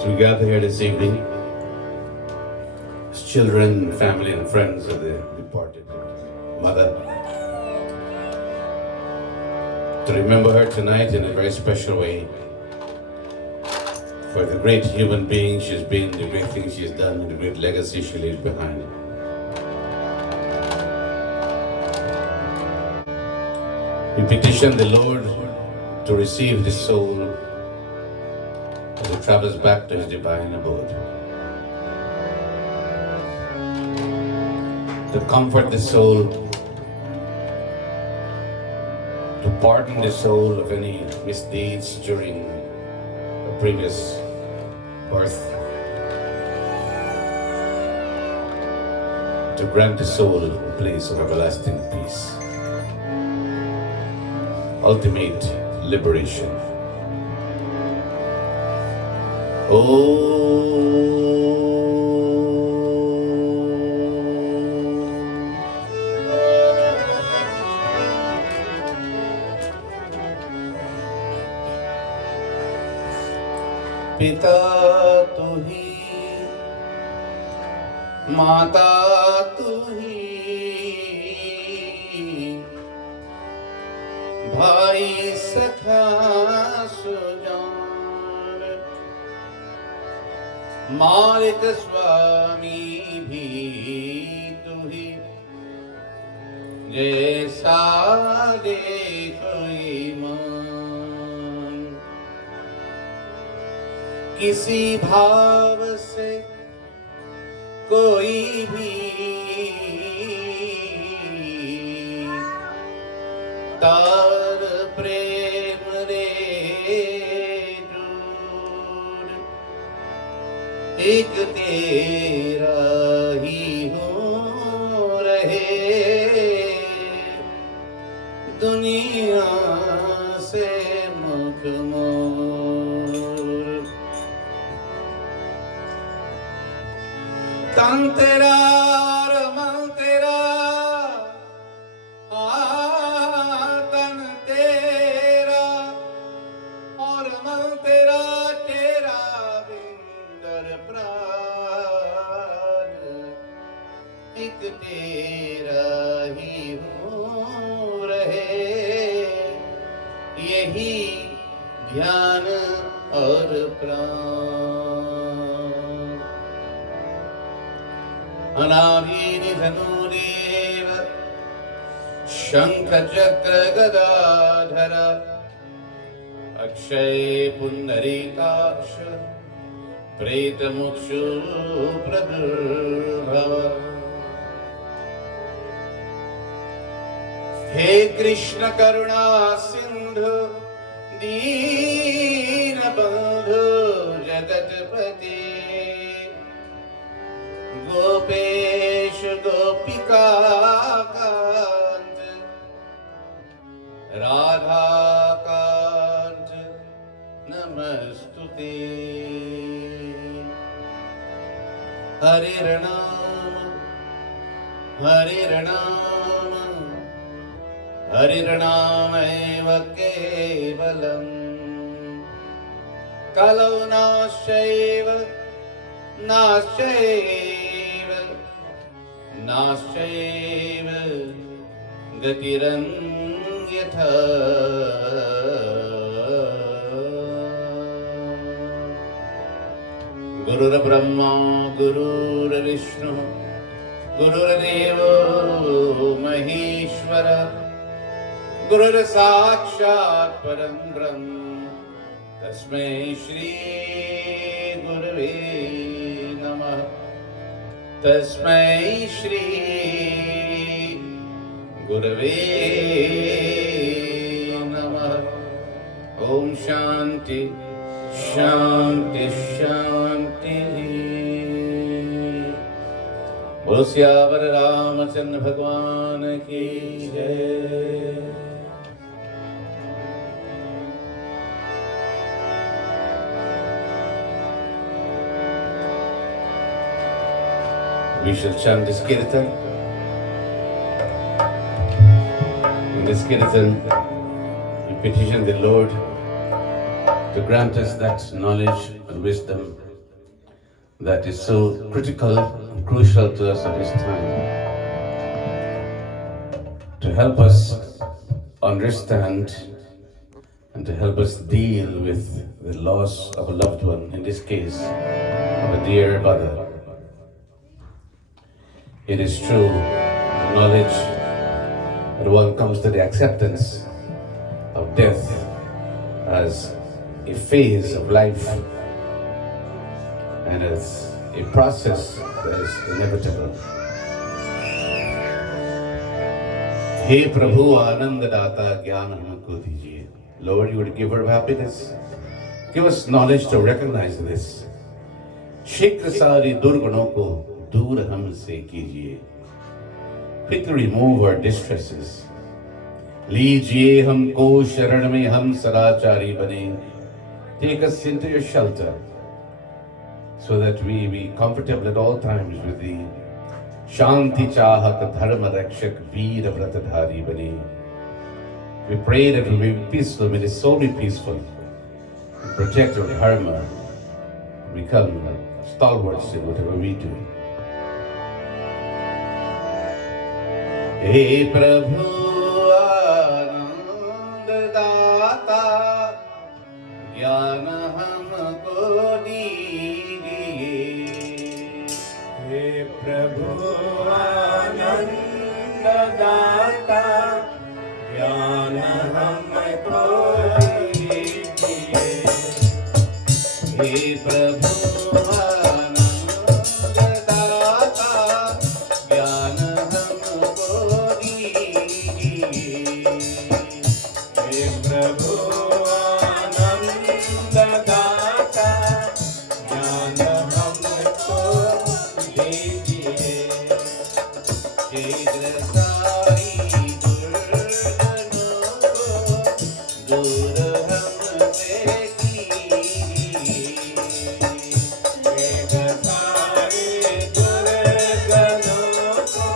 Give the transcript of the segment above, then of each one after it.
As we gather here this evening, as children, family, and friends of the departed mother, to remember her tonight in a very special way for the great human being she's been, the great things she's done, and the great legacy she leaves behind. We petition the Lord to receive the soul as it travels back to his divine abode, to comfort the soul, to pardon the soul of any misdeeds during a previous birth, to grant the soul a place of everlasting peace, ultimate liberation. पिता तू ही, माता तू ही, भाई सखा सुजान, मालिक स्वामी भी तू ही, जैसा देखो ईमान। किसी भाव से कोई भी तार प्रेम रे दूर, एक तेरा ही हो रहे, दुनिया से मुख मोर। तन तेरा और मन तेरा, तन तेरा और मन तेरा, तेरा बिंदर प्राण, एक तेरा ही हो रहे, यही ध्यान और प्राण। अनाभिनिधनुरेव शंख चक्र गदाधर, अक्षय पुंडरीकाक्ष प्रेत मुक्षु प्रदुर्भव। हे कृष्ण करुणा सिंधु दीन बंधु जगतपते, गोपेश गोपिका कांत, राधा कांत नमस्तुते। हरिर्नाम हरिर्नाम हरिर्नामैव केवलम्, कलौ नाश्चैव नाश्चैव नाश्चैव गतिरन्यथा। गुरुर्ब्रह्मा गुरुर्विष्णु गुरुर्देवो महेश्वर, गुरुर्साक्षात् परं ब्रह्म, तस्मै श्री गुरवे नमः। तस्मै श्री गुरवे नमः। ओम शांति शांति शांति। बोलो सियावर रामचंद्र भगवान की जय। We shall chant this kirtan. In this kirtan, we petition the Lord to grant us that knowledge and wisdom that is so critical and crucial to us at this time to help us understand and to help us deal with the loss of a loved one, in this case, of a dear brother. It is true, knowledge that one comes to the acceptance of death as a phase of life and as a process that is inevitable. Hey Prabhu Anandadata Gyan Hamko Dijiye. Lord, you would give her happiness. Give us knowledge to recognize this. Shikra sari durgunon ko dur humse kijiye. Quickly remove our distresses. Lijiye humko sharan mein hum sadachari bane. Take us into your shelter so that we be comfortable at all times with thee. Shanti Chahak Dharma Rakshak Veer Vratadhari Bane. We pray that we will be peaceful, may the soul be peaceful, and protect our dharma, become stalwarts in whatever we do. Hey Prabhu Anand Data Jnana Humko Dijiye. Hey Prabhu Anandadata Jnana Humko Dijiye. Hey Prabhu Anandadata Jnana Humko Dijiye. Hey Prabhu Anandadata Jnana Humko Dijiye. Shikra sari durgunon ko dur humse kijiye. सारे दुर्गनों को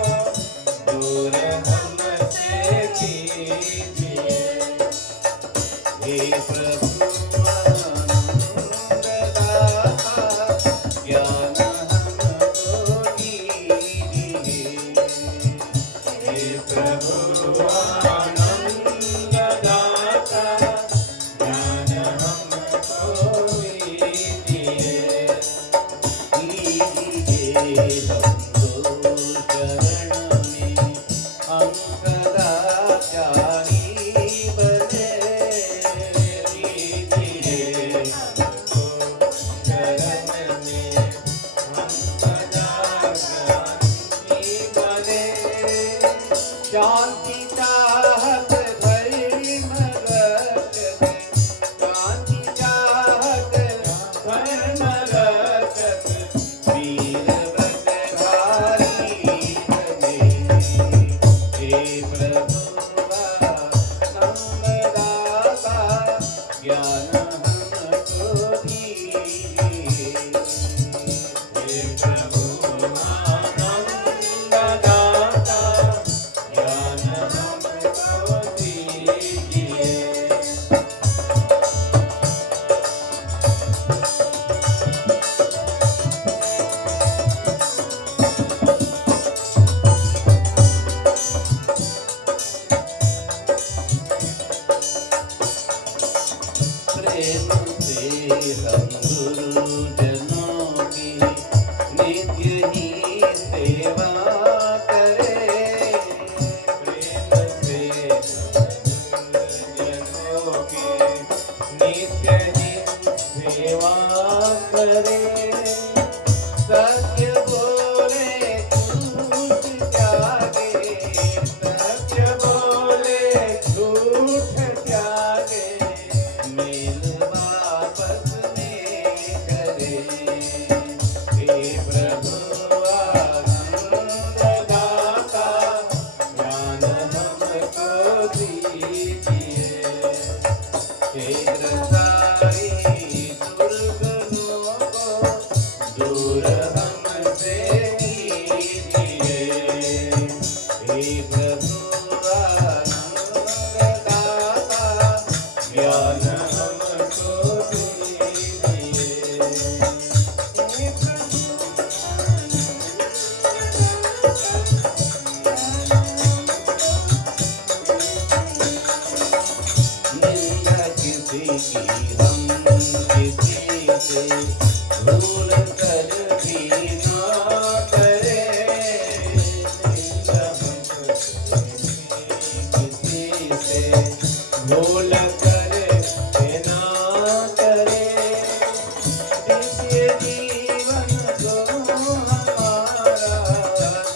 दूर हमसे कीजिए। हे प्रभु आनंददाता ज्ञान हमको दीजिए। हे प्रभु आनंददाता ज्ञान हमको दीजिए। लीजिए हमको शरण में हम सदाचारी बने। लीजिए हमको शरण में हम सदा ज्ञानी बने। शांति चाहत धर्म रखते, शांति चाहत धर्म रक्षक वीर व्रतधारी बने। हे प्रभु आनंददाता ज्ञान हमको दीजिए। हे प्रभु आनंददाता ज्ञान हमको दीजिए। प्रेम से हम गुरुजनों की नित्य ही सेवा करें। प्रेम से जनों की नित्य ही सेवा करें। सत्य बोले झूठ त्यागे, सत्य बोले झूठ त्यागे। मेल वापस में करे। हे प्रभु आनंददाता ज्ञान हमको दीजिए। हे ग्रसाई दुर्गनों को हम किसी से भूल कर भी ना करें, निंदा हम किसी से भूल कर भी ना करें। दिव्य जीवन को हमारा,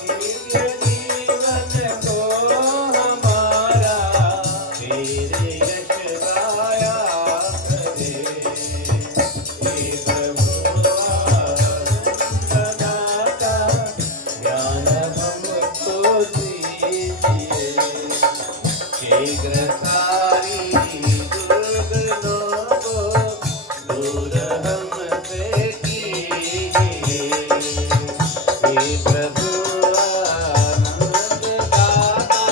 दिव्य जीवन को हमारा तेरे यश गाया करे। हे प्रभु दाता ज्ञान हमको दीजिए, शीघ्र सारी दुर्गुणों को दूर हमसे कीजिए। हे प्रभु आनंद दाता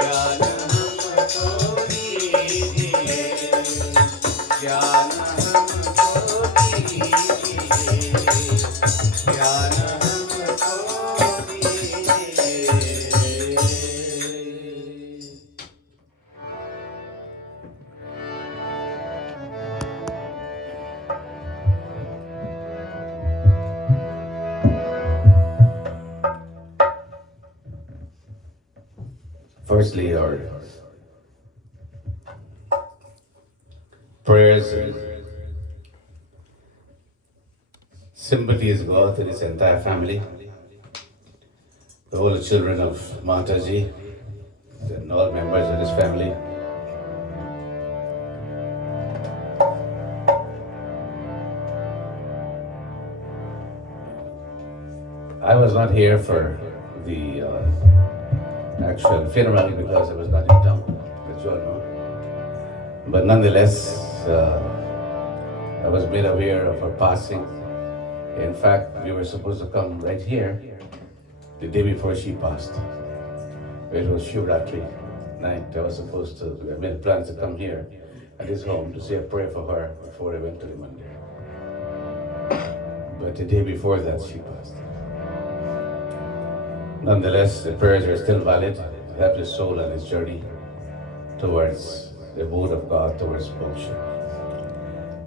ज्ञान हमको दीजिए, ज्ञान हमको दीजिए, ज्ञान हमको दीजिए। Firstly, our prayers and sympathies go out to his entire family, the whole children of Mataji, and all members of his family. I was not here for the actual funeral because I was not in town, as you all know. But nonetheless, I was made aware of her passing. In fact, we were supposed to come right here the day before she passed. It was Shivratri night. I was supposed to, I made plans to come here at his home to say a prayer for her before I went to the mandir. But the day before that, she passed. Nonetheless, the prayers are still valid to help his soul on his journey towards the abode of God, towards moksha.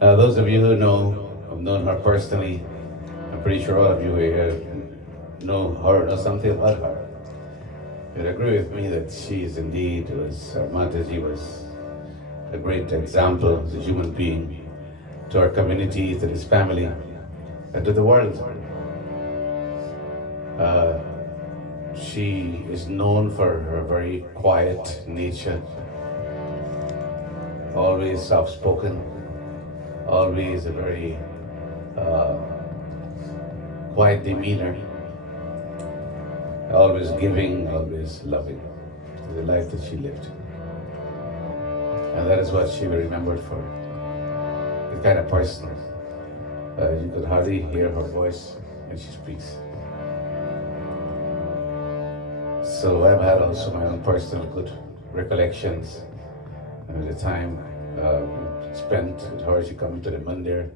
Now, those of you who know, have known her personally, I'm pretty sure all of you here know her, know something about her. You'd agree with me that she is indeed, our Mataji was a great example as a human being to our community, to his family, and to the world. She is known for her very quiet nature, always soft-spoken, always a very quiet demeanor, always giving, always loving, the life that she lived. And that is what she will be remembered for, the kind of person. You could hardly hear her voice when she speaks. So I've had also my own personal good recollections of the time spent with her. She came to the mandir.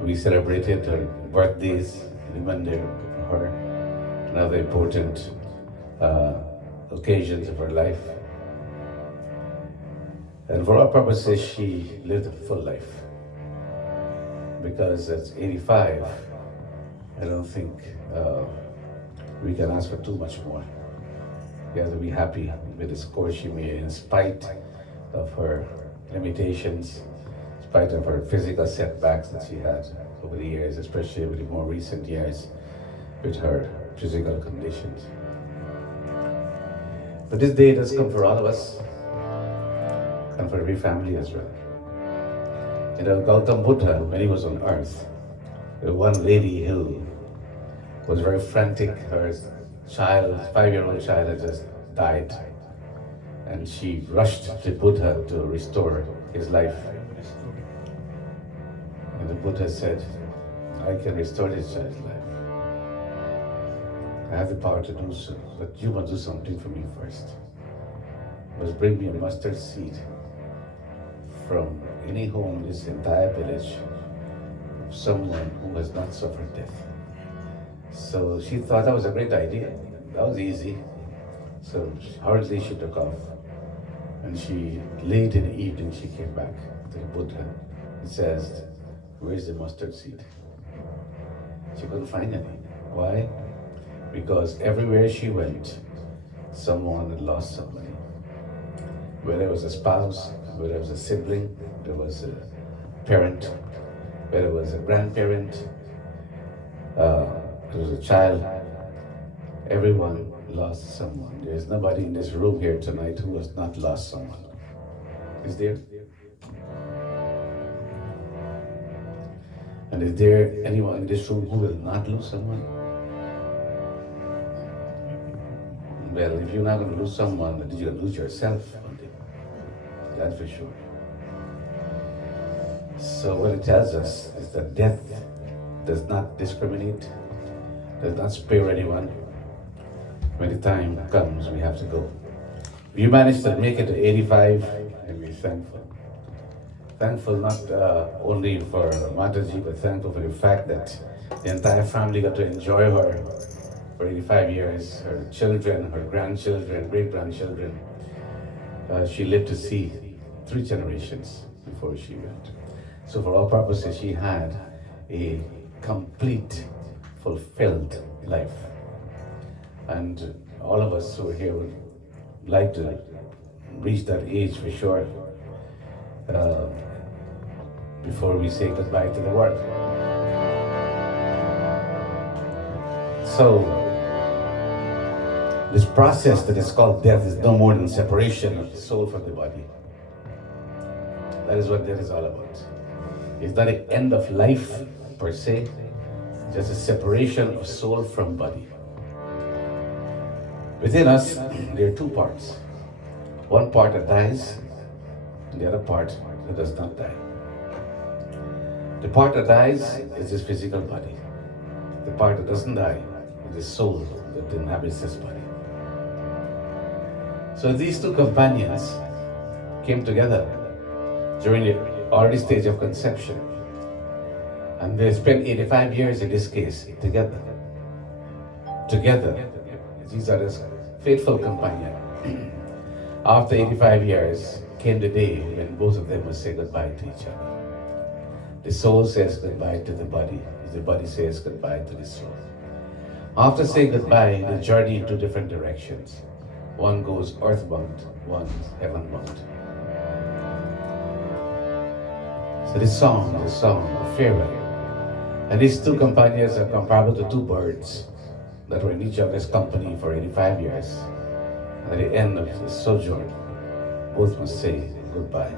We celebrated her birthdays in the mandir for her and other important occasions of her life. And for our purposes, she lived a full life. Because at 85, I don't think we can ask for too much more. We have to be happy with the score she made in spite of her limitations, in spite of her physical setbacks that she had over the years, especially over the more recent years with her physical conditions. But this day does come for all of us, and for every family as well. You know, Gautam Buddha, when he was on earth, there was one lady who was very frantic. Her child, 5-year-old child, had just died. And she rushed to Buddha to restore his life. And the Buddha said, I can restore this child's life. I have the power to do so, but you must do something for me first. You must bring me a mustard seed from any home in this entire village of someone who has not suffered death. So she thought that was a great idea. That was easy. So hurriedly she took off And late in the evening, she came back to the Buddha. He says, "Where's the mustard seed?" She couldn't find any. Why? Because everywhere she went, someone had lost somebody. Whether it was a spouse, whether it was a sibling, there was a parent, whether it was a grandparent, it was a child, everyone lost someone. There's nobody in this room here tonight who has not lost someone. Is there? And is there anyone in this room who will not lose someone? Well, if you're not going to lose someone, then you're going to lose yourself one day. That's for sure. So what it tells us is that death does not discriminate, does not spare anyone. When the time comes, we have to go. If you manage to make it to 85, then we're thankful. Thankful not only for Mataji, but thankful for the fact that the entire family got to enjoy her for 85 years. Her children, her grandchildren, great-grandchildren. She lived to see 3 generations before she went. So for all purposes, she had a complete, fulfilled life. And all of us who are here would like to reach that age for sure, before we say goodbye to the world. So, this process that is called death is no more than separation of the soul from the body. That is what death is all about. It's not an end of life per se, just a separation of soul from body. Within us, there are 2 parts. One part that dies, and the other part that does not die. The part that dies is this physical body. The part that doesn't die is the soul that inhabits this body. So these 2 companions came together during the early stage of conception. And they spent 85 years in this case together. These are the faithful companion. After 85 years came the day when both of them would say goodbye to each other. The soul says goodbye to the body says goodbye to the soul. After saying goodbye, they journey in 2 different directions. One goes earthbound, one heavenbound. So this song is a song of farewell. And these 2 companions are comparable to 2 birds that were in each other's company for 85 years. At the end of the sojourn, both must say goodbye.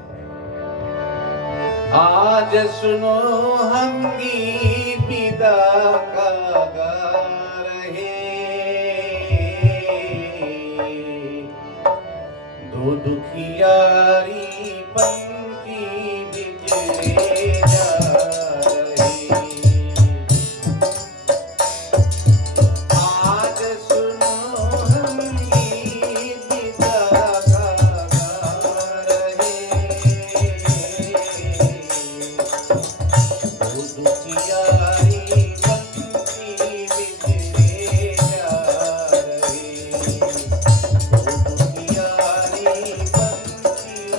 आज सुनो हम गीत विदा का गा रहे, 2 दुखियारी पंक्ति बिछड़े जा रहे। आज सुनो हम गीत विदा का गा रहे, 2 दुखियारी पंक्ति बिछड़े जा रहे, 2 दुखियारी पंक्ति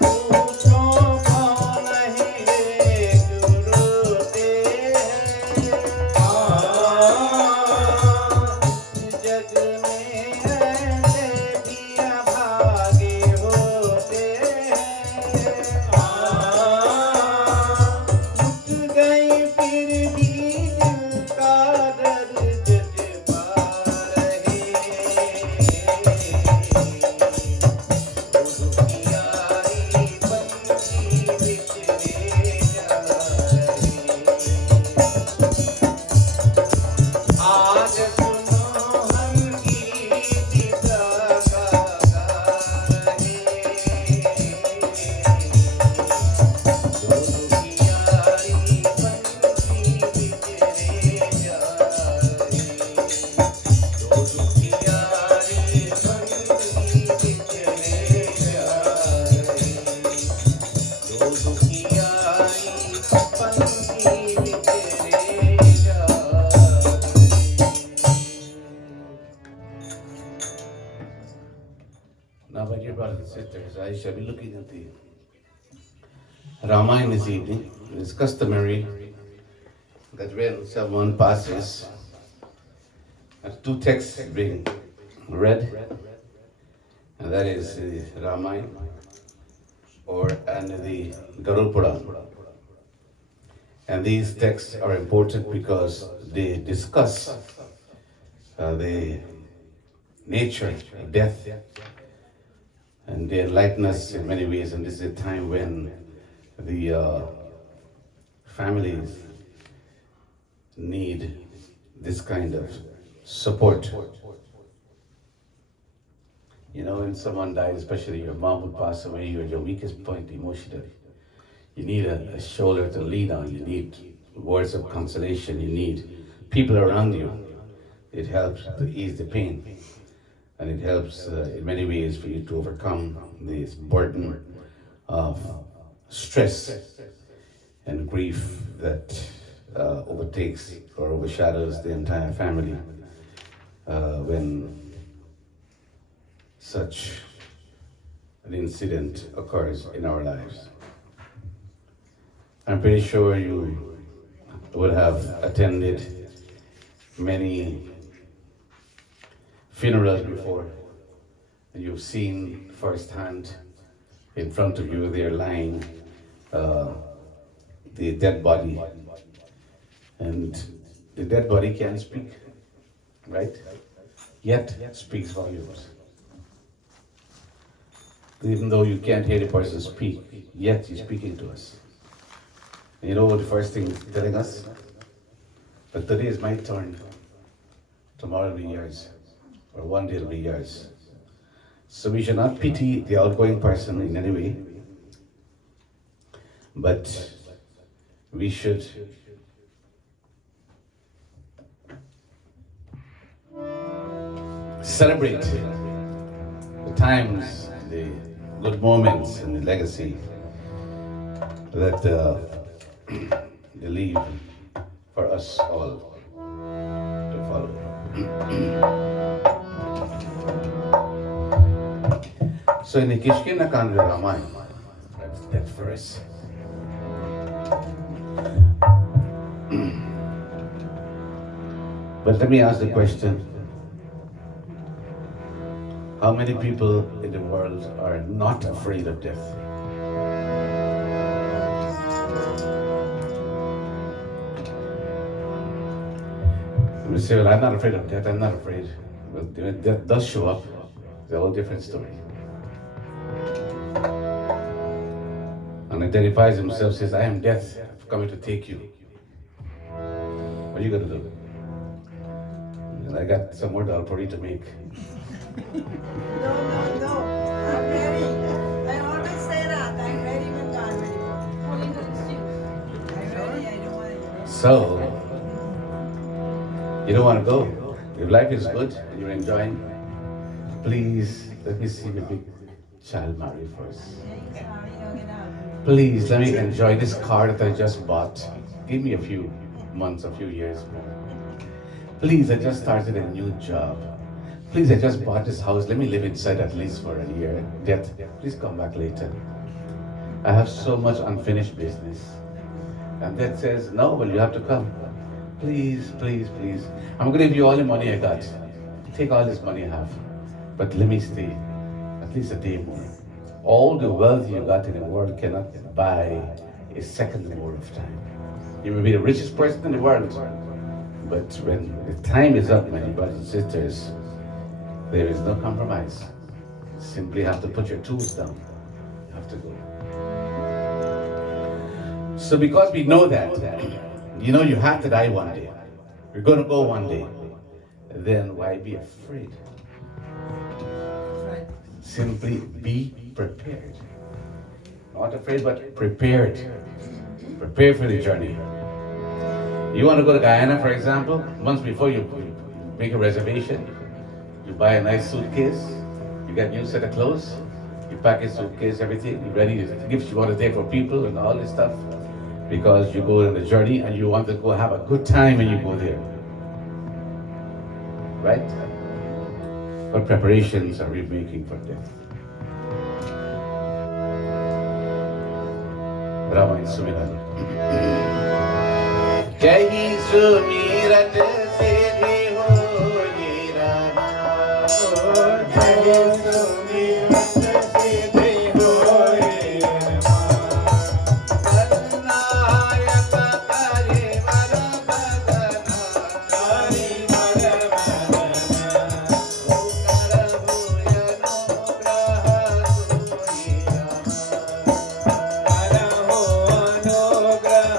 पूछो कौन है ये गुरु तेरे जग में ऐसे भी अभागे होते हैं उठ गई फिर भी दिल का दर्द जज्बा रहे दुखियारी पंछी बिछड़े जा रहे आज सुनो हम गीत गा रहे दो दुखियारी पंछी बिछड़े जा रहे दो दुखियारी पंछी बिछड़े जा रहे दो दुखियारी पंछी बिछड़े जा Now, my dear brothers and sisters, I shall be looking at the Ramayana this evening. It is customary that when someone passes, two texts being read, and that is the Ramayana and the Garud Puran. And these texts are important because they discuss the nature of death, and they enlighten us in many ways. And this is a time when the families need this kind of support. You know, when someone dies, especially your mom would pass away, you're at your weakest point emotionally. You need a shoulder to lean on. You need words of consolation. You need people around you. It helps to ease the pain. And it helps in many ways for you to overcome this burden of stress and grief that overtakes or overshadows the entire family when such an incident occurs in our lives. I'm pretty sure you would have attended many funerals before, and you've seen firsthand in front of you there lying the dead body, and the dead body can't speak, right? Yet speaks volumes. Even though you can't hear the person speak, yet he's speaking to us. And you know what the first thing is telling us? But today is my turn, tomorrow will be yours, or one day it'll be yours. So we should not pity the outgoing person in any way, but we should celebrate the times, the good moments, and the legacy that they leave for us all to follow. So in the Kishkina Kanda Ramayana, that's that verse. But let me ask the question, how many people in the world are not afraid of death? You say, well, I'm not afraid of death, I'm not afraid. Well, when death does show up, it's a whole different story. And identifies himself, says, I am death, I've come to take you. What are you going to do? And I got some more dalpuri to make. No. I'm ready. I always say that. I'm ready when God ready. I'm ready. I don't want to. So, you don't want to go. Your life is good and you're enjoying. Please, let me see the big child Mary first. Please, let me enjoy this car that I just bought. Give me a few months, a few years more. Please, I just started a new job. Please, I just bought this house. Let me live inside at least for a year. Death, please come back later. I have so much unfinished business. And that says, no, well, you have to come. Please, please, please. I'm going to give you all the money I got. Take all this money I have. But let me stay at least a day more. All the wealth you got in the world cannot buy a second more of time. You may be the richest person in the world, but when the time is up, my brothers and sisters, there is no compromise. You simply have to put your tools down. You have to go. So because we know that, you have to die one day. You're going to go one day. Then why be afraid? Right. Simply be prepared. Not afraid, but prepared. Prepare for the journey. You want to go to Guyana, for example? Months before you make a reservation, you buy a nice suitcase, you get a new set of clothes, you pack your suitcase, everything, you're ready, the gifts you want to take for people and all this stuff, because you go on the journey and you want to go have a good time when you go there. Right? What preparations are we making for death? Rama Sumirati. जही सुमीरत सिद्धि होई रामा जही सुमीरत सिद्धि होई रामा करनायक करे वर बदना करी वर बदना ओ कर भुयनो ग्रह सोई रामा करहो अनुग्रह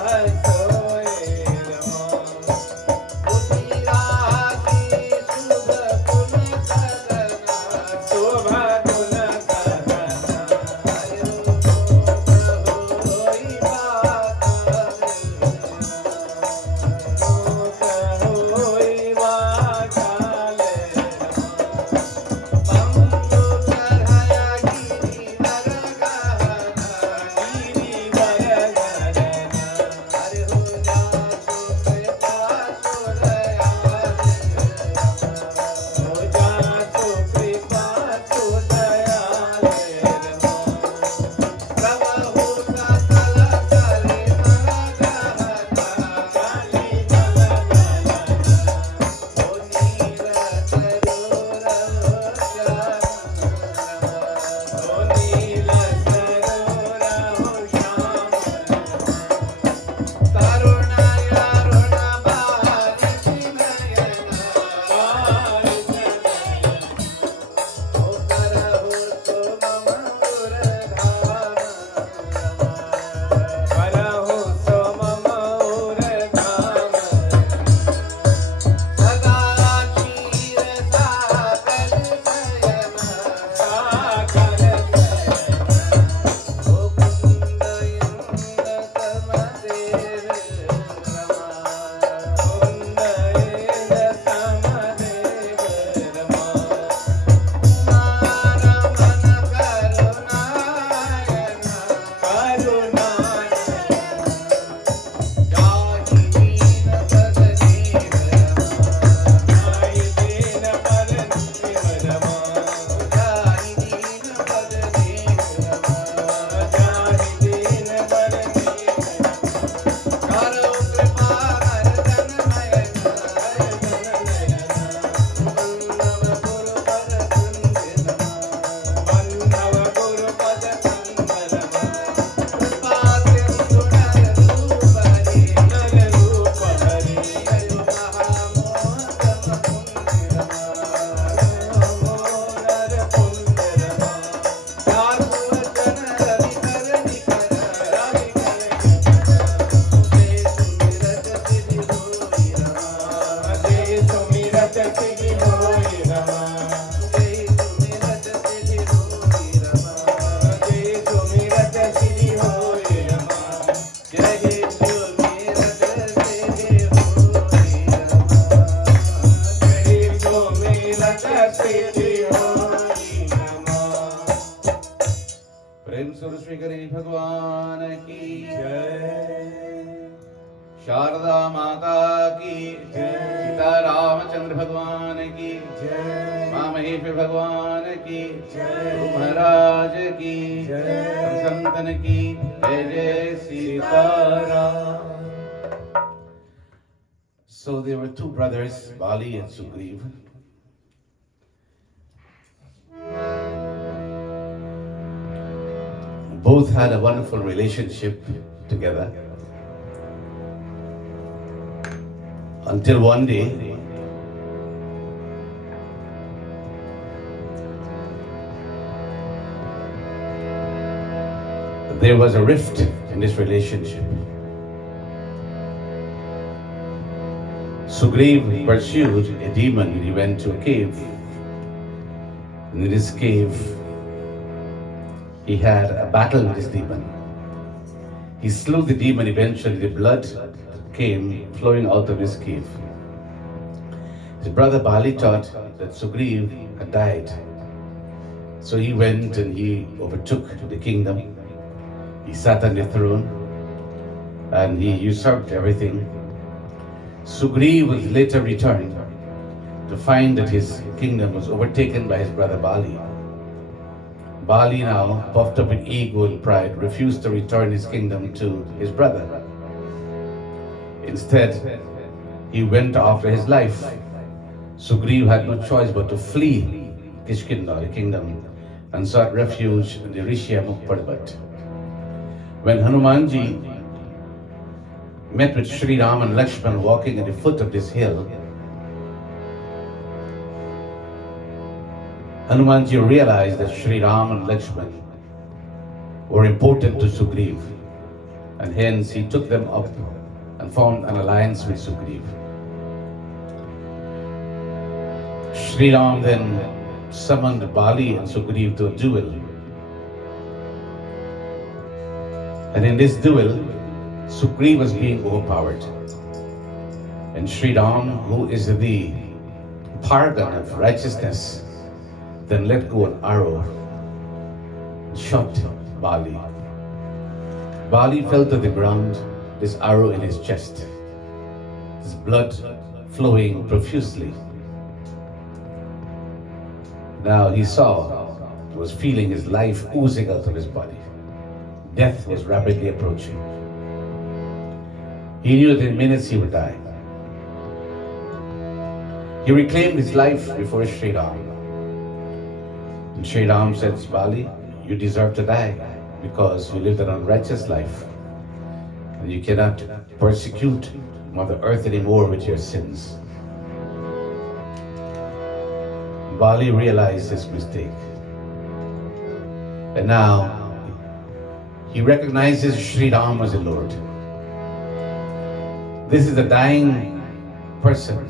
प्रेम सुर श्री गणेश भगवान की जय, शारदा माता की जय, सीता रामचंद्र भगवान की जय, माँ महेश्वर भगवान की जय, महाराज महाराज की जय। संतन की जय जय Sitaram. So there were two brothers, Bali and Sugriv. Both had a wonderful relationship together. Until one day, there was a rift in this relationship. Sugriv pursued a demon and he went to a cave. And in this cave, he had a battle with this demon. He slew the demon. Eventually, the blood came flowing out of his cave. His brother Bali thought that Sugriv had died. So he went and he overtook the kingdom. He sat on the throne and he usurped everything. Sugriv was later returned to find that his kingdom was overtaken by his brother Bali. Bali, now puffed up with ego and pride, refused to return his kingdom to his brother. Instead, he went after his life. Sugriv had no choice but to flee Kishkinda, the kingdom, and sought refuge in the Rishyamukh Parbat. When Hanumanji met with Sri Ram and Lakshman walking at the foot of this hill, Hanumanji realized that Sri Ram and Lakshman were important to Sugriv, and hence he took them up and formed an alliance with Sugriv. Sri Ram then summoned Bali and Sugriv to a duel. And in this duel, Sugriv was being overpowered. And Sri Ram, who is the paragon of righteousness, then let go an arrow and shot Bali. Bali fell to the ground, this arrow in his chest, his blood flowing profusely. Now he was feeling his life oozing out of his body. Death was rapidly approaching. He knew that in minutes he would die. He reclaimed his life before Sri Ram. And Sri Ram said, Bali, you deserve to die because you lived an unrighteous life. And you cannot persecute Mother Earth anymore with your sins. Bali realized his mistake. And now he recognizes Sri Ram as the Lord. This is a dying person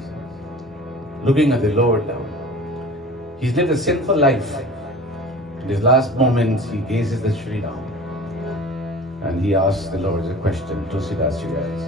looking at the Lord now. He's lived a sinful life. In his last moments, he gazes at Sri Ram and he asks the Lord a question. Tulsidas, you guys.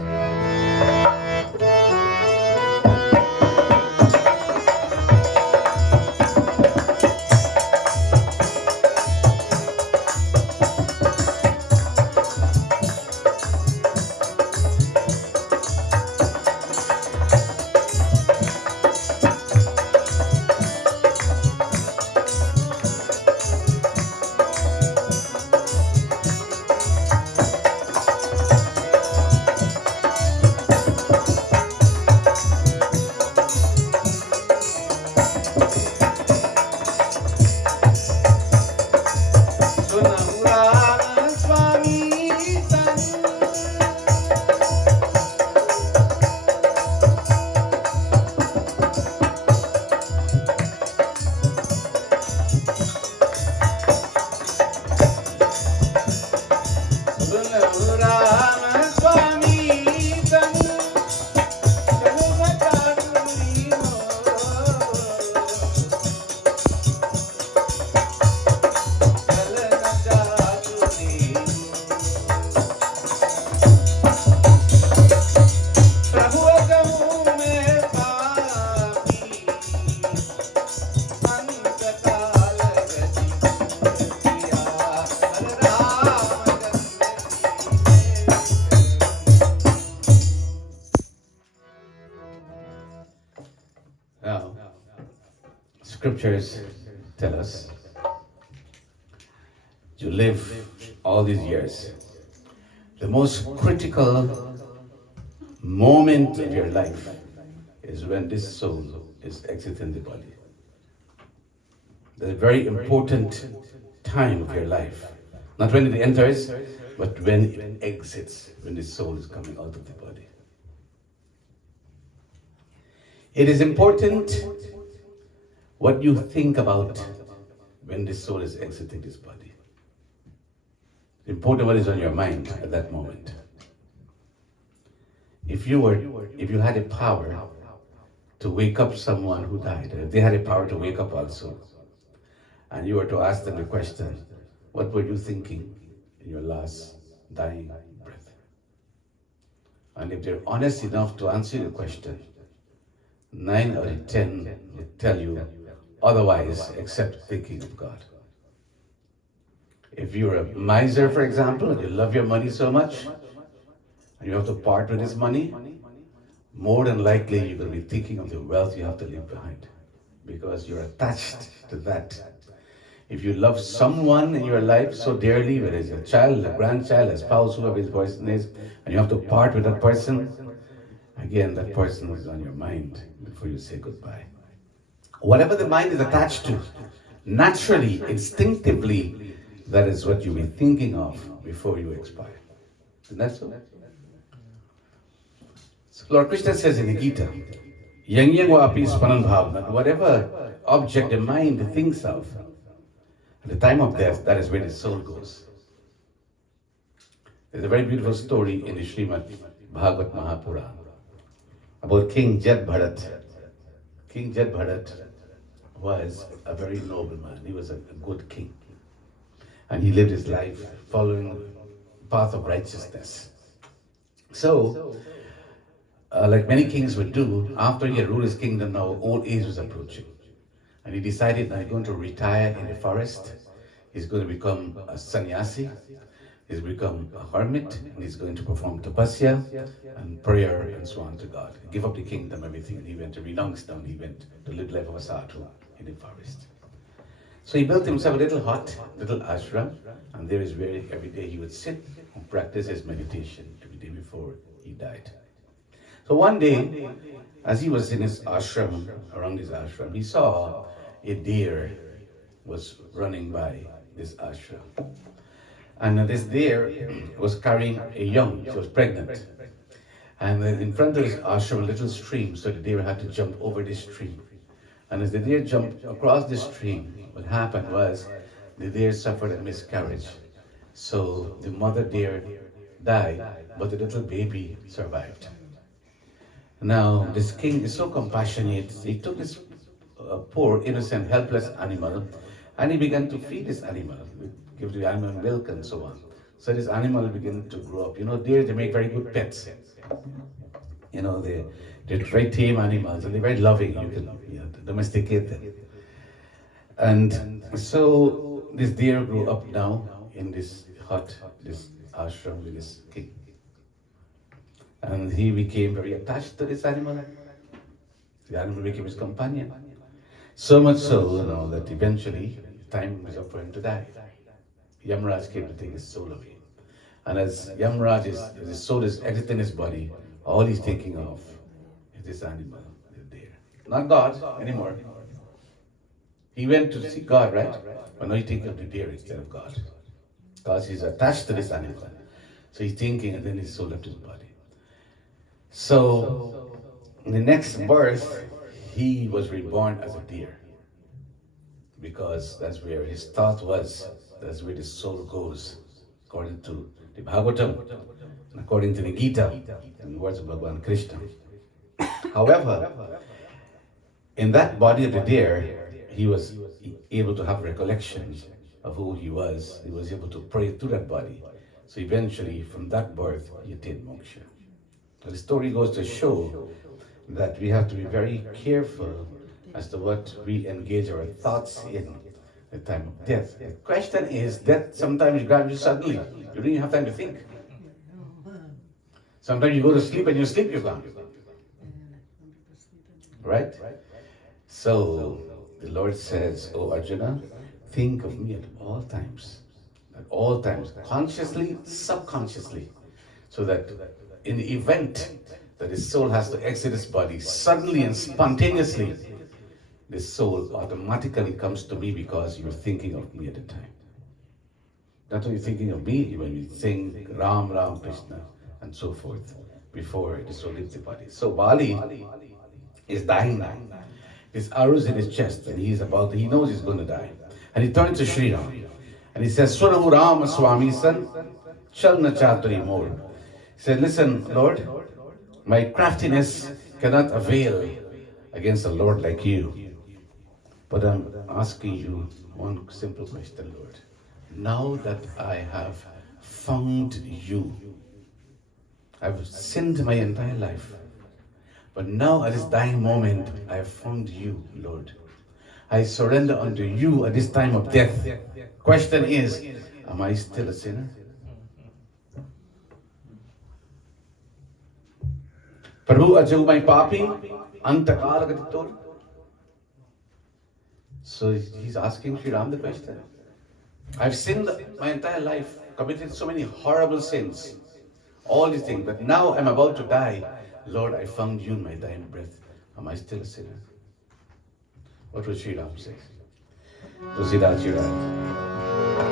Now, scriptures tell us you live all these years, the most critical moment of your life is when this soul is exiting the body. The very important time of your life. Not when it enters, but when it exits, when the soul is coming out of the body. It is important what you think about when the soul is exiting this body. Important what is on your mind at that moment. If you had the power to wake up someone who died, if they had the power to wake up also, and you were to ask them the question, what were you thinking in your last dying breath? And if they're honest enough to answer the question, 9 out of 10 will tell you otherwise except thinking of God. If you're a miser, for example, and you love your money so much, and you have to part with this money, more than likely you're going to be thinking of the wealth you have to leave behind because you're attached to that. If you love someone in your life so dearly, whether it's a child, a grandchild, a spouse, whoever his person is, and you have to part with that person, again, that person is on your mind before you say goodbye. Whatever the mind is attached to, naturally, instinctively, that is what you'll be thinking of before you expire. Isn't that so? So Lord Krishna says in the Gita, Yang yang wa api spanan bhavna, whatever object the mind thinks of, at the time of death, that is where the soul goes. There's a very beautiful story in the Srimad Bhagavad Mahapurana about King Jat Bharat. King Jat Bharat was a very noble man. He was a good king. And he lived his life following the path of righteousness. So, like many kings would do, after he had ruled his kingdom, now old age was approaching. And he decided that he's going to retire in the forest. He's going to become a sannyasi. He's become a hermit. And he's going to perform tapasya and prayer and so on to God. Give up the kingdom, everything. And he went to renounce down. He went to live life of a sadhu in the forest. So he built himself a little hut, little ashram. And there is where every day he would sit and practice his meditation every day before he died. So one day, as he was in his ashram, around his ashram, he saw a deer was running by this ashram. And this deer was carrying a young, she was pregnant. And in front of his ashram, a little stream, so the deer had to jump over this stream. And as the deer jumped across the stream, what happened was the deer suffered a miscarriage. So the mother deer died, but the little baby survived. Now, this king is so compassionate, he took this poor, innocent, helpless animal, and he began to feed this animal, give the animal milk and so on. So this animal began to grow up. You know, deer, they make very good pets. You know, they're very tame animals, and they're very loving. You can domesticate them. And so this deer grew up now in this hut, this ashram with this king. And he became very attached to this animal. The animal became his companion. So much so, that eventually time was up for him to die. Yamraj came to take his soul away. And as Yamraj his soul is exiting his body, all he's thinking of is this animal, this deer. Not God anymore. He went to see God, right? But now he's thinking of the deer instead of God. Because he's attached to this animal. So he's thinking, and then his soul left his body. So, in the next birth, he was reborn as a deer. Because that's where his thought was, that's where the soul goes, according to the Bhagavatam, and according to the Gita, and the words of Bhagavan Krishna. However, in that body of the deer, he was able to have recollections of who he was. He was able to pray through that body. So eventually, from that birth, he attained moksha. So the story goes to show that we have to be very careful as to what we engage our thoughts in the time of death. The question is, death sometimes grabs you suddenly. You don't even have time to think. Sometimes you go to sleep and you sleep, you're gone. Right? So the Lord says, "Oh Arjuna, think of me at all times." at all times, consciously, subconsciously, so that in the event that his soul has to exit his body, suddenly and spontaneously, this soul automatically comes to me because you're thinking of me at the time. That's why you're thinking of me when you sing Ram, Ram, Krishna, and so forth, before the soul leaves the body. So Bali is dying now. His arrows in his chest, and he knows he's going to die. And he turns to Sri Ram, and he says, Sunahu Ram Swami san, chalna chaturi more. He said, listen, Lord, my craftiness cannot avail against a Lord like you. But I'm asking you one simple question, Lord. Now that I have found you, I've sinned my entire life. But now at this dying moment, I have found you, Lord. I surrender unto you at this time of death. Question is, am I still a sinner? Prabhu ajau mai papi, antakal gatitor. So he's asking Sri Ram the question. I've sinned my entire life, committed so many horrible sins, all these things, but now I'm about to die. Lord, I found you in my dying breath. Am I still a sinner? What would Sri Ram say? Tulsidas Ji Maharaj.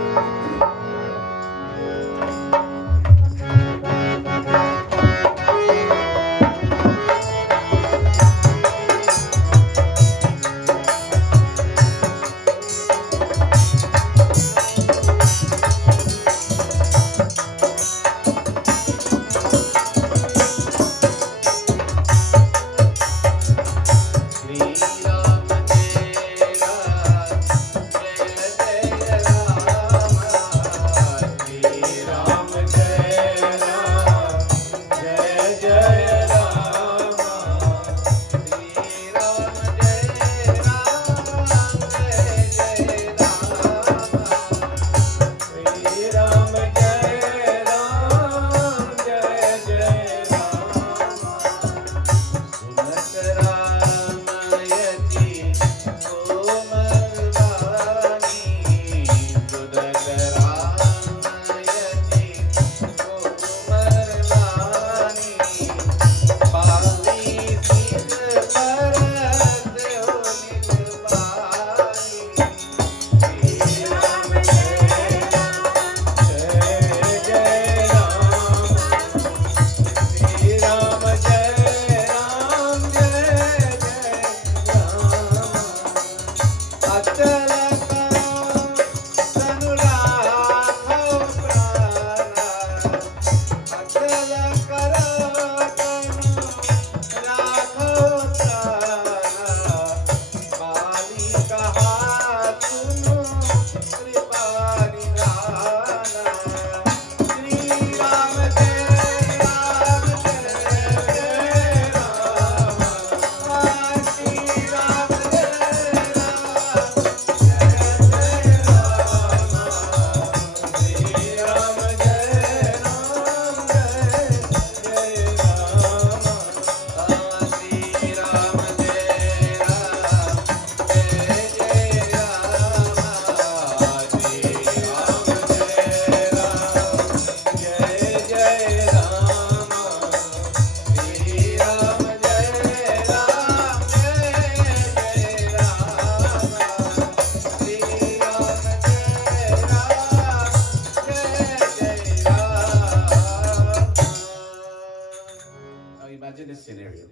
Imagine this scenario.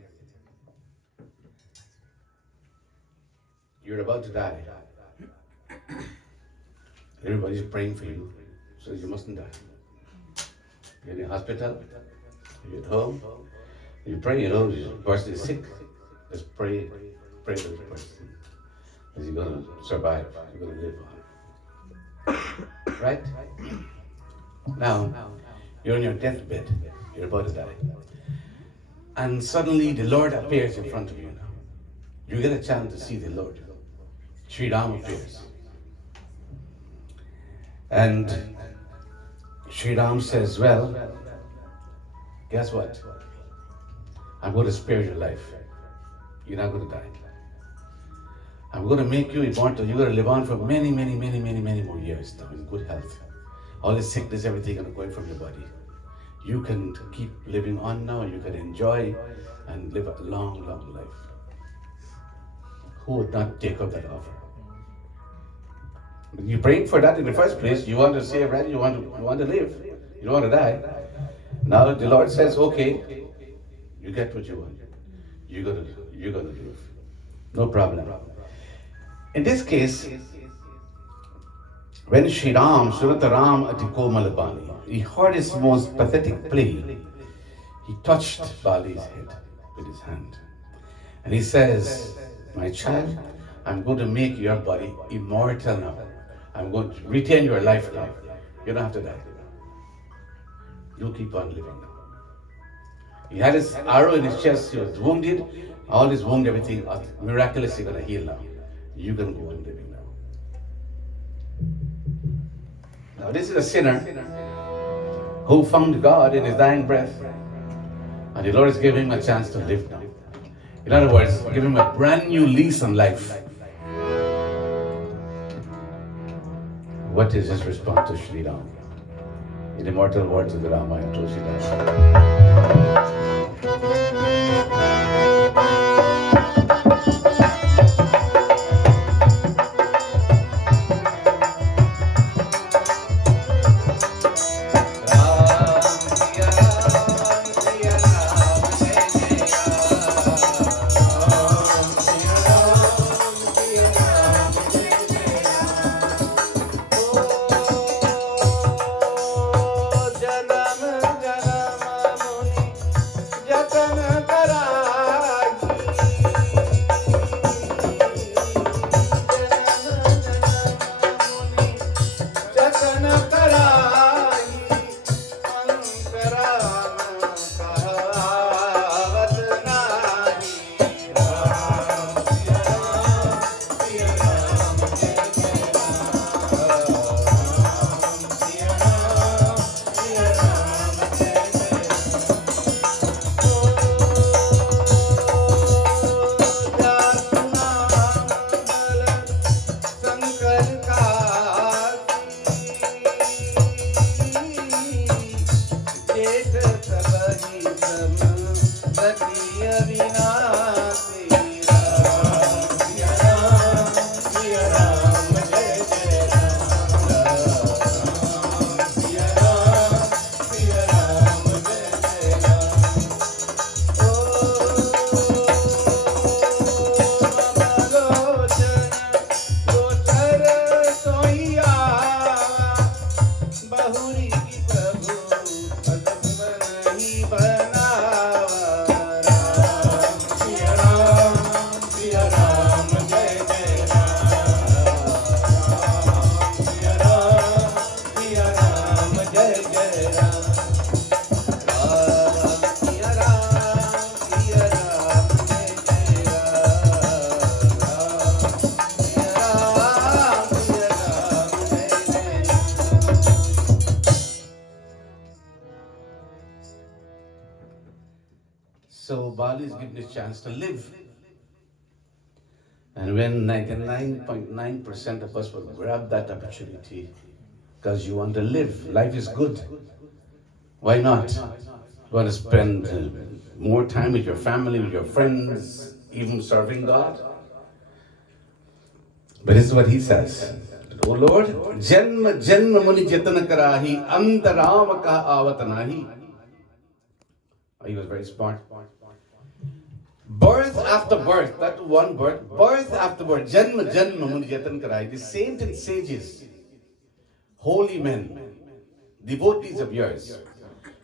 You're about to die. Everybody's praying for you, so you mustn't die. You're in the hospital, you're at home, you pray, this person is sick. Just pray for the person. Is he going to survive? Is he going to live on? Right? Now, you're on your deathbed. You're about to die. And suddenly the Lord appears in front of you now. You get a chance to see the Lord. Sri Ram appears. And Sri Ram says, well, guess what? I'm going to spare your life. You're not going to die. I'm going to make you immortal. You're going to live on for many more years now in good health. all the sickness, everything gonna go away from your body. You can keep living on now. You can enjoy and live a long, long life. Who would not take up that offer? You prayed for that in the first place. You want to save, right? You want to live. You don't want to die. Now the Lord says, okay, you get what you want. You're gonna live. No problem. In this case, when Sri Ram, Surata Ram Ati Komal Bali, he heard his most pathetic plea, he touched Bali's head with his hand. And he says, my child, I'm going to make your body immortal now. I'm going to retain your life now. You don't have to die. You keep on living now. He had his arrow in his chest, he was wounded, all his wound, everything miraculously going to heal now. You can go on living now. Now this is a sinner who found God in his dying breath, and the Lord is giving him a chance to live now. In other words, give him a brand new lease on life. What is his response to Sri Ram? In immortal words of the Ramayana, Tulsidas. So Bali is given a chance to live. And when 99.9% of us will grab that opportunity, because you want to live, life is good. Why not? You want to spend more time with your family, with your friends, even serving God? But this is what he says. Oh Lord, Janma Janma Muni Jatana Karahi, Antaram Ka Avatanahi. He was very smart. Birth after birth, that one birth after birth, Janma Janma Muni Jatan Karai. The saints and sages, holy men, devotees of yours,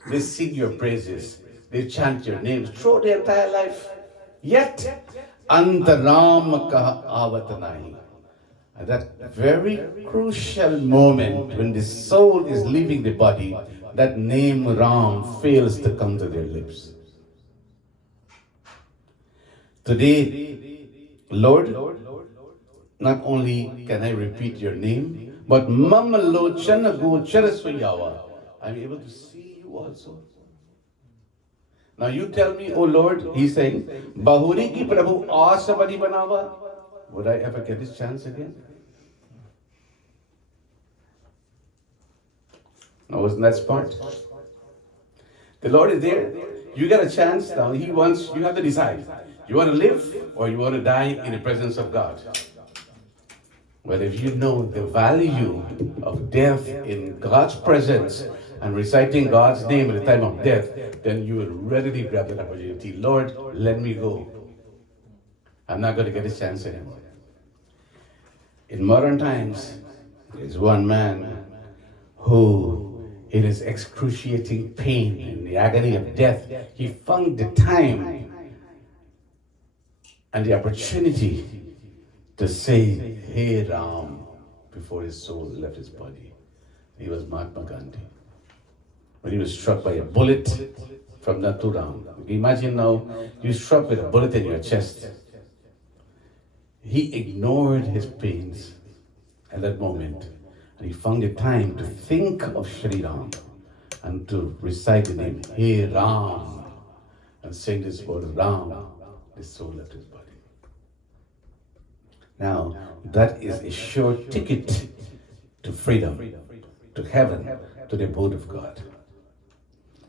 they sing your praises, they chant your names throughout their entire life. Yet, Antaram Ka Avatanahi. At that very crucial moment when the soul is leaving the body, that name Ram fails to come to their lips. Today, Lord, not only can I repeat your name, but Mamalochana Gochara Suyawa, I'm able to see you also. Now you tell me, oh Lord, he's saying, Bahuri ki Prabhu Asabadi Banawa. Would I ever get this chance again? Now, wasn't that smart? The Lord is there. You get a chance now. He wants, you have to decide. You want to live or you want to die in the presence of God? Well, if you know the value of death in God's presence and reciting God's name at the time of death, then you will readily grab that opportunity. Lord, let me go. I'm not going to get a chance anymore. In modern times, there's one man who, in his excruciating pain, in the agony of death, he found the time and the opportunity to say, "Hey Ram," before his soul left his body. He was Mahatma Gandhi. When he was struck by a bullet from Naturam. Imagine now, you're struck with a bullet in your chest. He ignored his pains at that moment. And he found the time to think of Shri Ram and to recite the name, "Hey Ram," and sing this word, Ram. His soul left his body. Now, that is a sure ticket to freedom, to heaven, to the abode of God.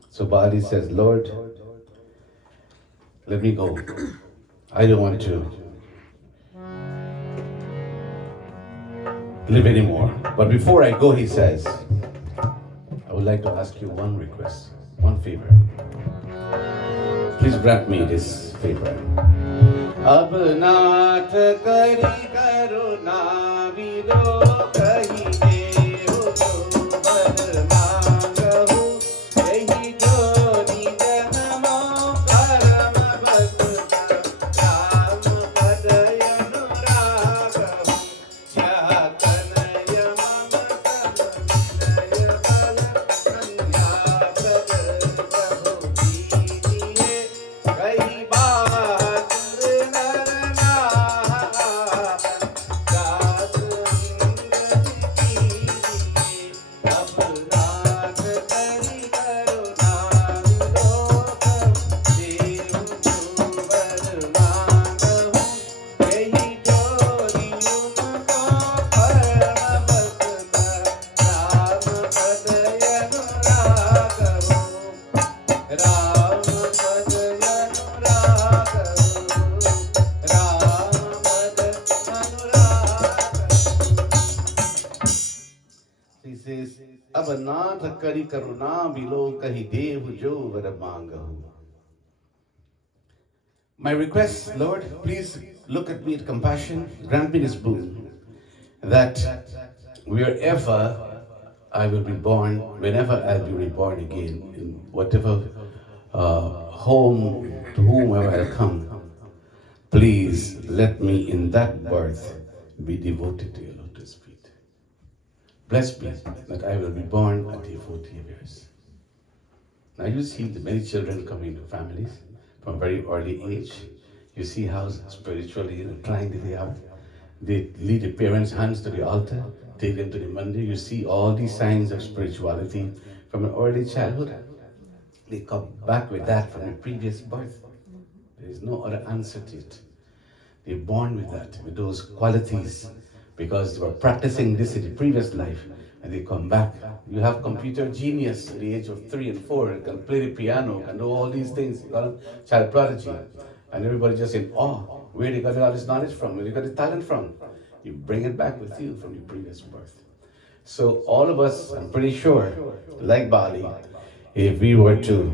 So Bali says, "Lord, let me go. I don't want to live anymore. But before I go," he says, "I would like to ask you one request, one favor. Please grant me this favor. अब नाथ करी करुणा willow कही देहु जो बर मांगहु यही जोरी जन्मो परम भक्त राम पद अनुरागहु यह कनय मम कमलय बल कन्या प्रद प्रभु दीजिए कही बात He says, "Ab nath kari karuna bilo kahi dev jo var mangahu." My request, Lord, please look at me with compassion, grant me this boon, that wherever I will be born, whenever I'll be reborn again, in whatever home, to whomever I'll come, please let me in that birth be devoted to your lotus feet. Bless me that I will be born a devotee of yours. Now you see the many children coming to families from very early age. You see how spiritually inclined they are. They lead the parents' hands to the altar, take them to the mandir. You see all these signs of spirituality from an early childhood. They come back with that from the previous birth. There is no other answer to it. They're born with that, with those qualities, because they were practicing this in the previous life, and they come back. You have computer genius at the age of 3 and 4, can play the piano, can do all these things. You got a child prodigy, and everybody just in awe. Where they got all this knowledge from? Where they got the talent from? You bring it back with you from the previous birth. So all of us, I'm pretty sure, like Bali, if we were to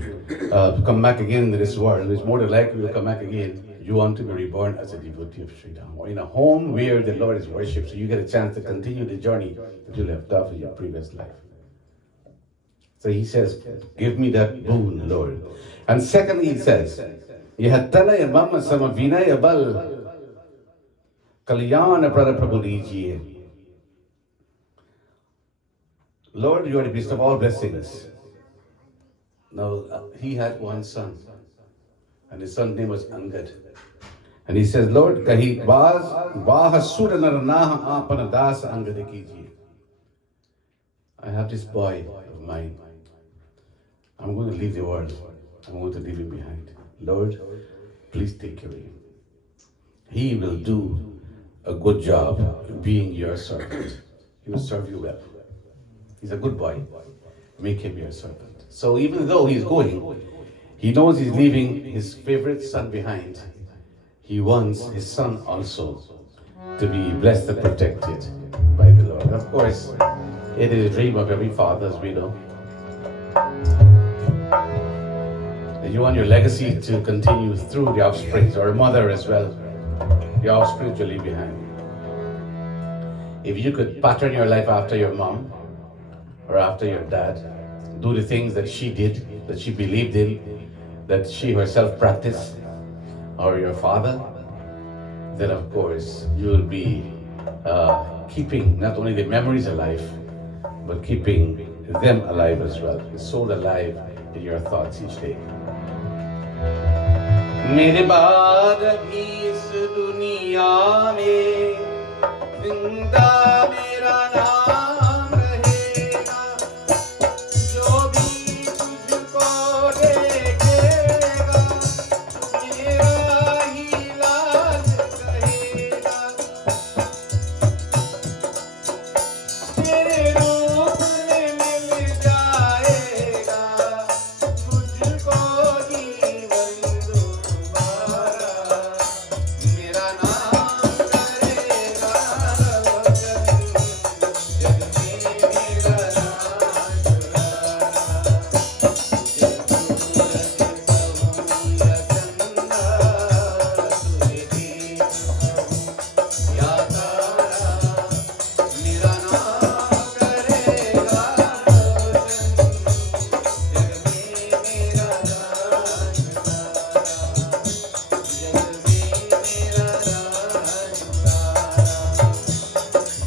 come back again into this world, it's more than likely we'll come back again. You want to be reborn as a devotee of Sri Ram, or in a home where the Lord is worshipped, so you get a chance to continue the journey that you left off in your previous life. So he says, "Give me that boon, Lord." And secondly, he says, "Yahattanaya mama samavinaya bal kalyana prada prabhu dijiye." Lord, you are the best of all blessings. Now, he had one son, and his son's name was Angad. And he says, "Lord, kahi bahasura naranaha apana das Angad kijiye." I have this boy of mine. I'm going to leave the world. I'm going to leave him behind. Lord, please take care of him. He will do a good job being your servant. He will serve you well. He's a good boy. make him your servant. So even though he's going, he knows he's leaving his favorite son behind. He wants his son also to be blessed and protected by the Lord. Of course, it is a dream of every father, as we know. And you want your legacy to continue through the offspring, or a mother as well, the offspring you leave behind. If you could pattern your life after your mom or after your dad, do the things that she did, that she believed in, that she herself practiced, or your father, then of course you will be keeping not only the memories alive, but keeping them alive as well, the soul alive in your thoughts each day. मेरे बाद भी इस दुनिया में जिंदा मेरा नाम रहेगा, जो भी तुझको देखेगा मेरा ही लाल कहेगा, तेरे रूप में मिल जाएगा मुझको जीवन दोबारा, मेरा नाम करेगा जग में मेरा नाम तुझे देखूं या तारा, मेरा नाम करेगा जग में मेरा राज जग में मेरा राज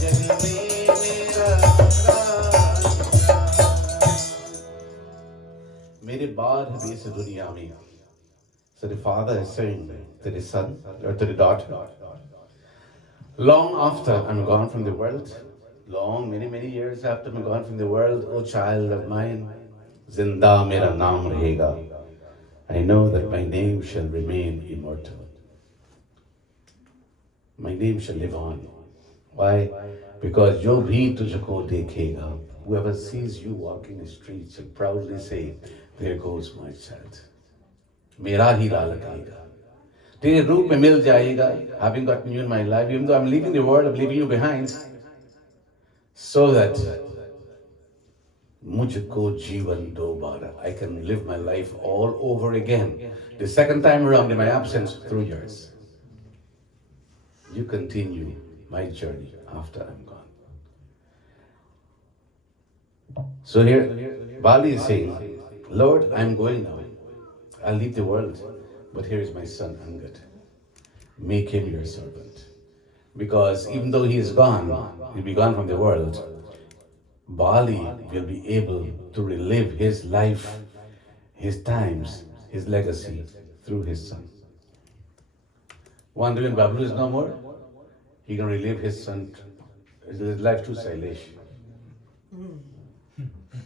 जग में मेरा राज। मेरे बाद भी इस दुनिया में, so the father is saying to the son or to the daughter, long after I'm gone from the world, many years after I'm gone from the world, oh child of mine, zinda mera naam rahega. I know that my name shall remain immortal. My name shall live on. Why? Because jo bhi tujhko dekhega, whoever sees you walking the streets will proudly say, there goes my child. मेरा ही लाल कहेगा, तेरे रूप में मिल जाएगा, having gotten you in my life, even though I'm leaving the world, I'm leaving you behind, so that मुझको जीवन दोबारा, I can live my life all over again, the second time around in my absence through yours. You continue my journey after I'm gone. So here, Bali is saying, Lord, I'm going now. I'll leave the world, but here is my son Angad. Make him your servant. Because even though he is gone, he'll be gone from the world, Bali will be able to relive his life, his times, his legacy through his son. One day when Bablu is no more, he can relive his son, his life through Sailesh.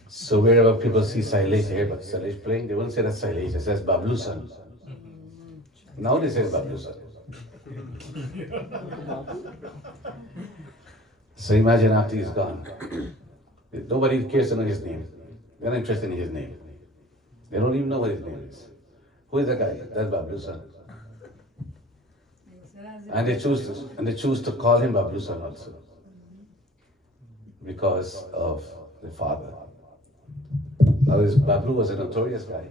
So wherever people see Sailesh, they hear about Sailesh playing, they won't say that's Sailesh, they say Bablu son. Now they say Bablu son. So imagine after he's gone, nobody cares to know his name. They're not interested in his name. They don't even know what his name is. Who is that guy? That's Bablu son. And they choose to call him Bablu son also, because of the father. Now this Bablu was a notorious guy.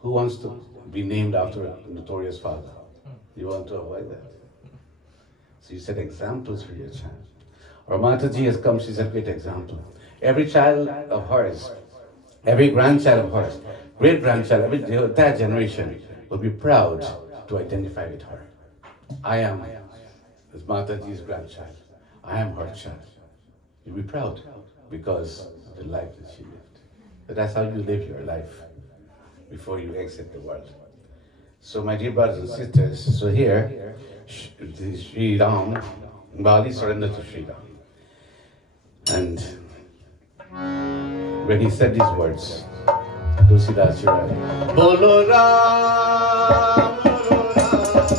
Who wants to be named after a notorious father? You want to avoid that. So you set examples for your child. Or Mataji has come, she set a great example. Every child of hers, every grandchild of hers, great-grandchild, every entire generation will be proud to identify with her. I am Mataji's grandchild. I am her child. You'll be proud because of the life that she lived. But that's how you live your life before you exit the world. So my dear brothers and sisters, so here, Sri Ram, Bali surrendered to Sri Ram. And when he said these words, Tulsidas ji wrote, Bolo Ram, Bolo Ram, Bolo Ram, Bolo Ram.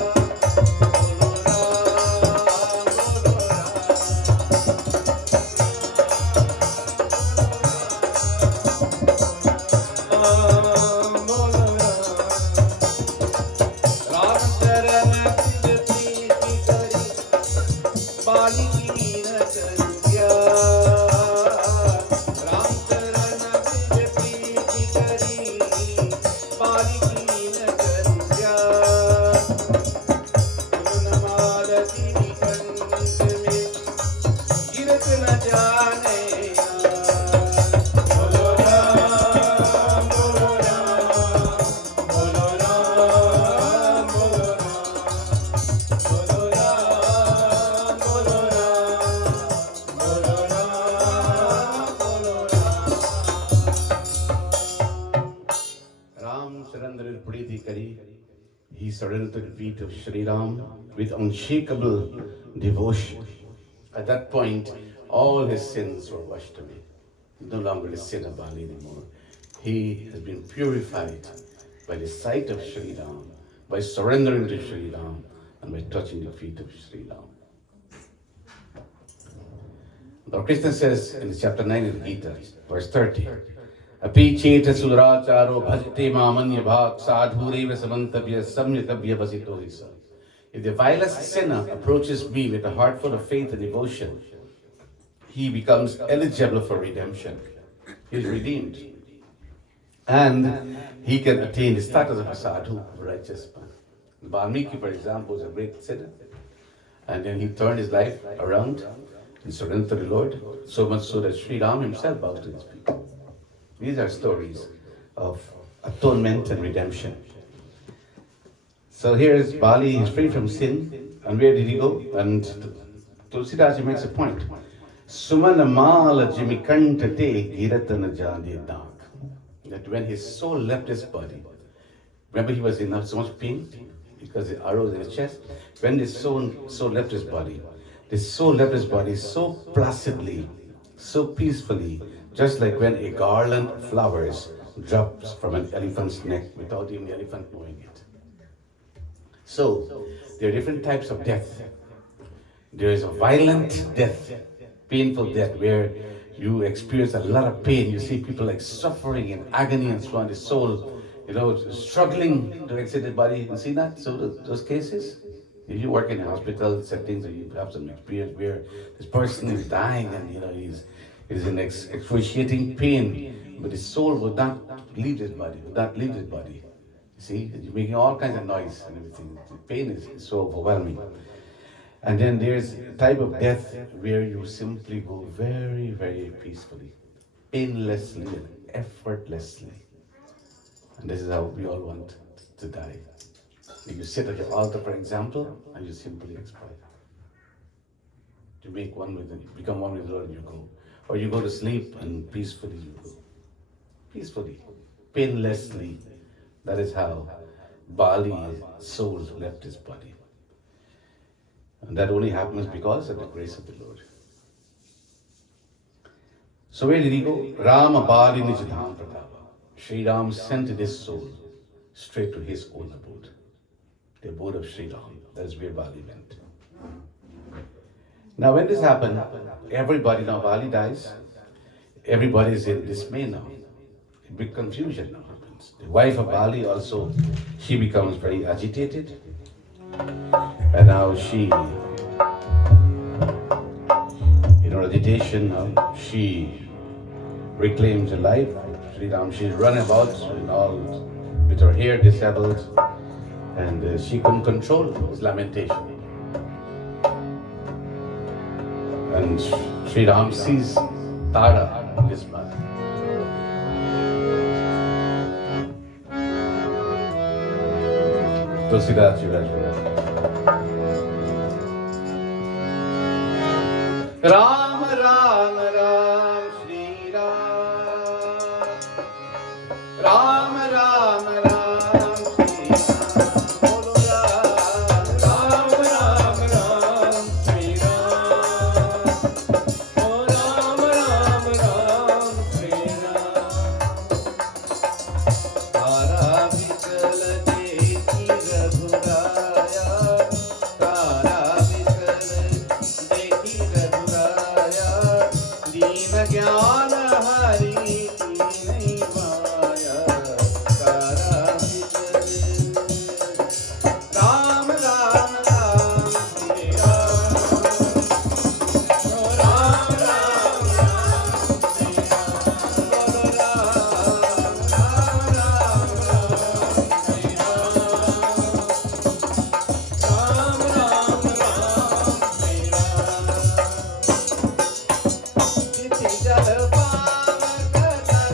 he surrendered to the feet of Sri Ram with unshakable devotion. At that point, all his sins were washed away. No longer the sin of Bali anymore. He has been purified by the sight of Sri Ram, by surrendering to Sri Ram, and by touching the feet of Sri Ram. Lord Krishna says in chapter 9 of Gita, verse 30, Api cheta sudracharo bhajte mamanya bhak sadhureva samantavya samyatavya vasito hisa. If the vilest sinner approaches me with a heart full of faith and devotion, he becomes eligible for redemption. He is redeemed. And he can attain the status of a sadhu, a righteous man. Valmiki, for example, was a great sinner. And then he turned his life around and surrendered to the Lord, so much so that Sri Ram himself bowed to his feet. These are stories of atonement and redemption. So here is Bali, he's free from sin. And where did he go? And Tulsidas makes a point. Sumana mala jimikanta te giratana jani dak. That when his soul left his body, remember he was in so much pain because the arrows in his chest. When his soul left his body, the soul left his body so placidly, so peacefully, just like when a garland of flowers drops from an elephant's neck without even the elephant knowing it. So, there are different types of death. There is a violent death, painful death, where you experience a lot of pain. You see people like suffering and agony and so on. The soul, struggling to exit the body. You can see that? So those cases, if you work in a hospital settings, or you have some experience where this person is dying and he's in excruciating pain, but his soul would not leave his body. You see, you're making all kinds of noise and everything. The pain is so overwhelming. And then there's a type of death where you simply go very, very peacefully, painlessly and effortlessly. And this is how we all want to die. You sit at your altar, for example, and you simply expire. You become one with the Lord and you go. Or you go to sleep and peacefully you go. Peacefully, painlessly. That is how Bali's soul left his body. And that only happens because of the grace of the Lord. So where did he go? Rama Bali Nijadham Pratapa. Sri Ram sent his soul straight to his own abode. The abode of Sri Ram. That is where Bali went. Now when this happened, now Bali dies, everybody is in dismay now. A big confusion now happens. The wife of Bali also, she becomes very agitated. And now she, in her agitation, now she reclaims her life. Sri Ram, she's running about with her hair disheveled, and she couldn't control his lamentation. And Sri Ram sees Tara, his mother. Tulsidas Ram Ram Ram Shri Ram Ram Ram Ram Shri Ram Bolo Ram Ram Ram Shri Ram Oh Ram Ram Ram Shri Ram Tara Vikal Dekhi Raghuraya Tara Vikal Dekhi Raghuraya Deen Gyan Hari Deen Maya Tara Vikal Ram Ram Ram Shri Ram Ram Ram Ram Shri Ram Bolo Ram Ram Ram Ram Shri Ram Ram Ram Ram Shri Ram Jiti Jal Pavak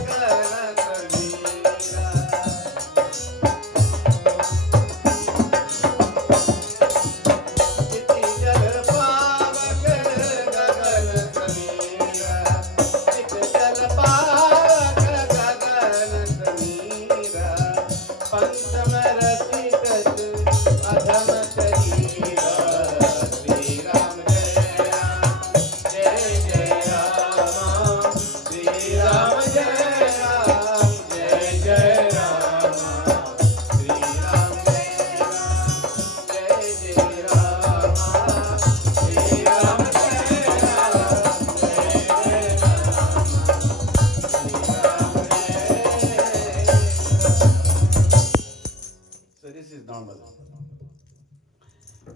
normal.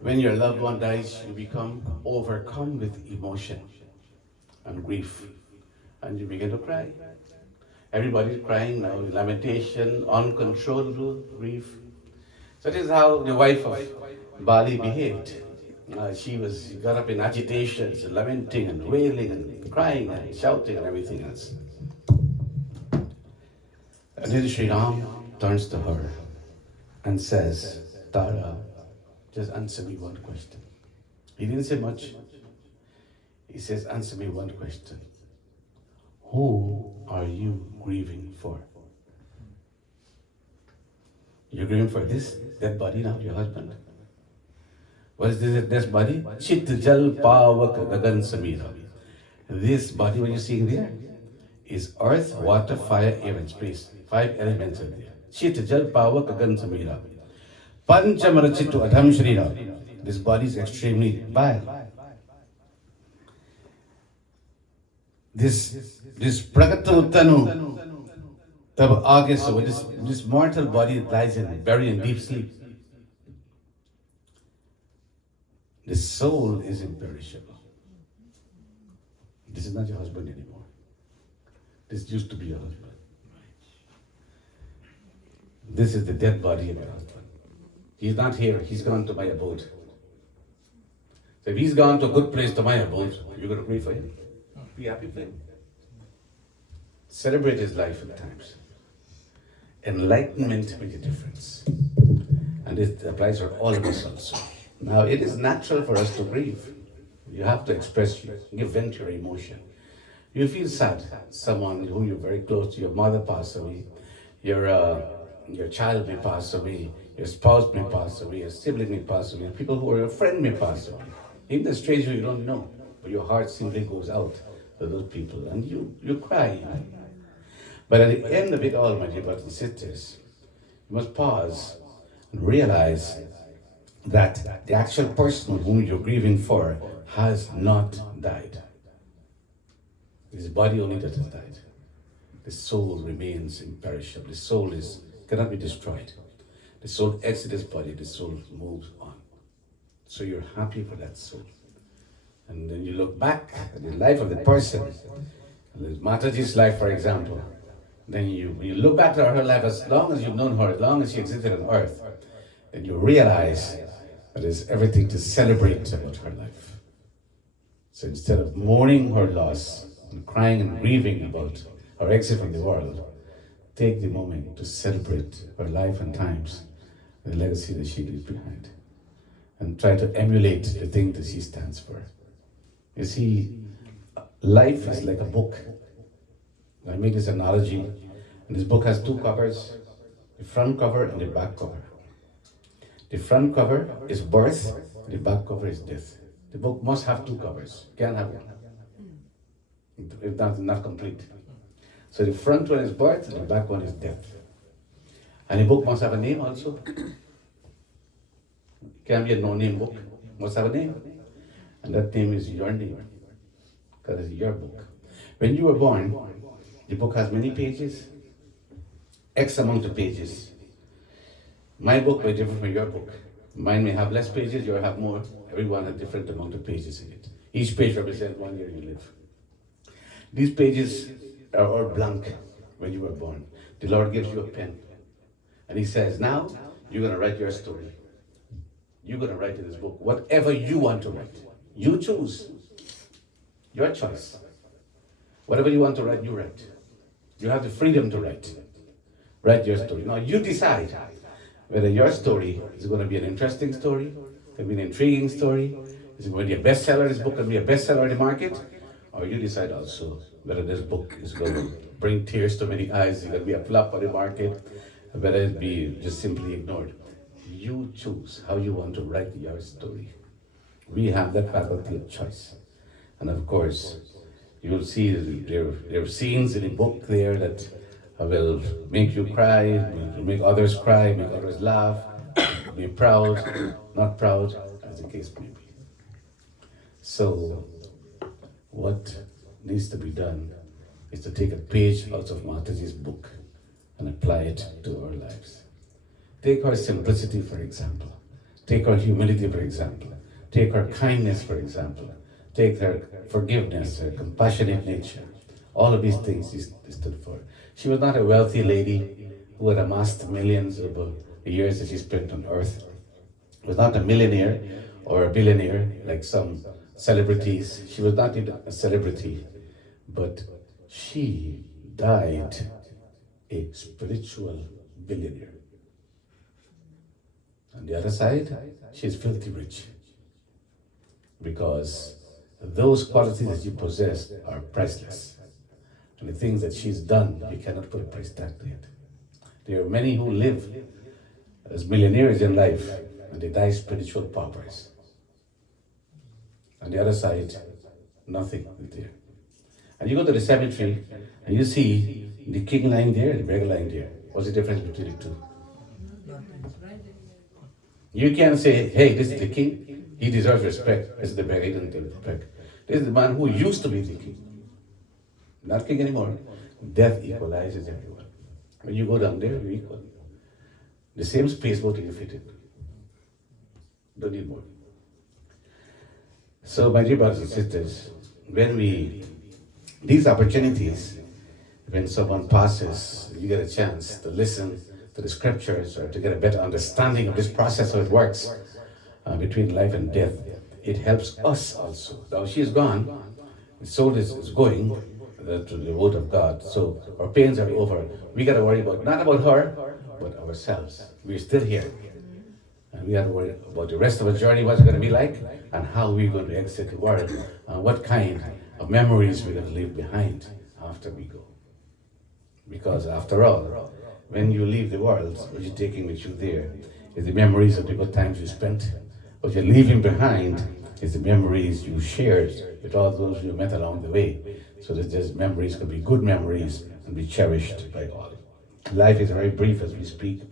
When your loved one dies, you become overcome with emotion and grief, and you begin to cry. Everybody's crying now, lamentation, uncontrollable grief. So this is how the wife of Bali behaved. She got up in agitations, and lamenting and wailing and crying and shouting and everything else. And then Sri Ram turns to her and says, Tara, just answer me one question. He didn't say much. He says, answer me one question. Who are you grieving for? You're grieving for this dead body now, your husband. What is this dead body? Chit Jal Pavak Gagan Samira. This body, what you're seeing there, is earth, water, fire, air, and space. 5 elements are there. Chit Jal Pavak Gagan Samira. Panchamarachitu Adham Shrira. This body is extremely vile. This Prakatutanu Tab Aage so this mortal body lies in buried in deep sleep. The soul is imperishable. This is not your husband anymore. This used to be your husband. This is the dead body of your husband. He's not here, he's gone to my abode. So if he's gone to a good place, to my abode, you're going to grieve for him. Be happy for him. Celebrate his life at times. Enlightenment makes a difference. And it applies for all of us also. Now, it is natural for us to grieve. You have to express, give vent to your emotion. You feel sad. Someone who you're very close to, your mother passed away, your child may pass away, your spouse may pass away, your sibling may pass away, people who are your friend may pass away. Even a stranger you don't know, but your heart simply goes out to those people, and you cry. But at the end of it all, my dear brothers and sisters, you must pause and realize that the actual person whom you're grieving for has not died. His body only that has died. The soul remains imperishable. The soul cannot be destroyed. The soul exits his body, the soul moves on. So you're happy for that soul. And then you look back at the life of the person, Mataji's life, for example. Then you look back at her life, as long as you've known her, as long as she existed on earth, then you realize that there's everything to celebrate about her life. So instead of mourning her loss and crying and grieving about her exit from the world, take the moment to celebrate her life and times, the legacy that she leaves behind, and try to emulate the thing that she stands for. You see, life is like a book. I make this analogy, and this book has 2 covers, the front cover and the back cover. The front cover is birth, the back cover is death. The book must have 2 covers, can't have one. If that's not complete. So the front one is birth, and the back one is death. And the book must have a name also. Can't be a no-name book, must have a name. And that name is your name, because it's your book. When you were born, the book has many pages, X amount of pages. My book may differ from your book. Mine may have less pages, yours have more. Everyone has different amount of pages in it. Each page represents 1 year you live. These pages are all blank when you were born. The Lord gives you a pen. And He says, now you're going to write your story. You're going to write in this book whatever you want to write. You choose. Your choice. Whatever you want to write, you write. You have the freedom to write. Write your story. Now you decide whether your story is going to be an interesting story, can be an intriguing story, is it going to be a bestseller, this book can be a bestseller in the market, or you decide also whether this book is going to bring tears to many eyes, it's going to be a flop on the market, whether it be just simply ignored. You choose how you want to write your story. We have that faculty of choice. And of course, you will see there are scenes in the book there that will make you cry, will make others cry, make others laugh, be proud, not proud, as the case may be. So, what needs to be done is to take a page out of Mataji's book and apply it to our lives. Take her simplicity, for example. Take her humility, for example. Take her kindness, for example. Take her forgiveness, her compassionate nature. All of these things she stood for. She was not a wealthy lady who had amassed millions over the years that she spent on earth. She was not a millionaire or a billionaire like some celebrities. She was not even a celebrity, but she died a spiritual billionaire. On the other side, she's filthy rich because those qualities that you possess are priceless. And the things that she's done, you cannot put a price tag to it. There are many who live as millionaires in life and they die spiritual paupers. On the other side, nothing is there. And you go to the cemetery and you see the king lying there and the beggar lying there. What's the difference between the two? You can't say, hey, this is the king, he deserves respect. This is the beggar, he doesn't deserve respect. This is the man who used to be the king. Not king anymore. Death equalizes everyone. When you go down there, you're equal. The same space boat you fit in. Don't need more. So, my dear brothers and sisters, when these opportunities, when someone passes, you get a chance to listen to the scriptures or to get a better understanding of this process, how it works between life and death, it helps us also. Now she's gone, the soul is going to the word of God, so our pains are over. We got to worry about, not about her, but ourselves. We're still here. And we got to worry about the rest of our journey, what's it going to be like, and how we're going to exit the world, and what kind of memories we're going to leave behind after we go. Because after all, when you leave the world, what you're taking with you there is the memories of the good times you spent. What you're leaving behind is the memories you shared with all those you met along the way. So that these memories could be good memories and be cherished by all. Life is very brief as we speak.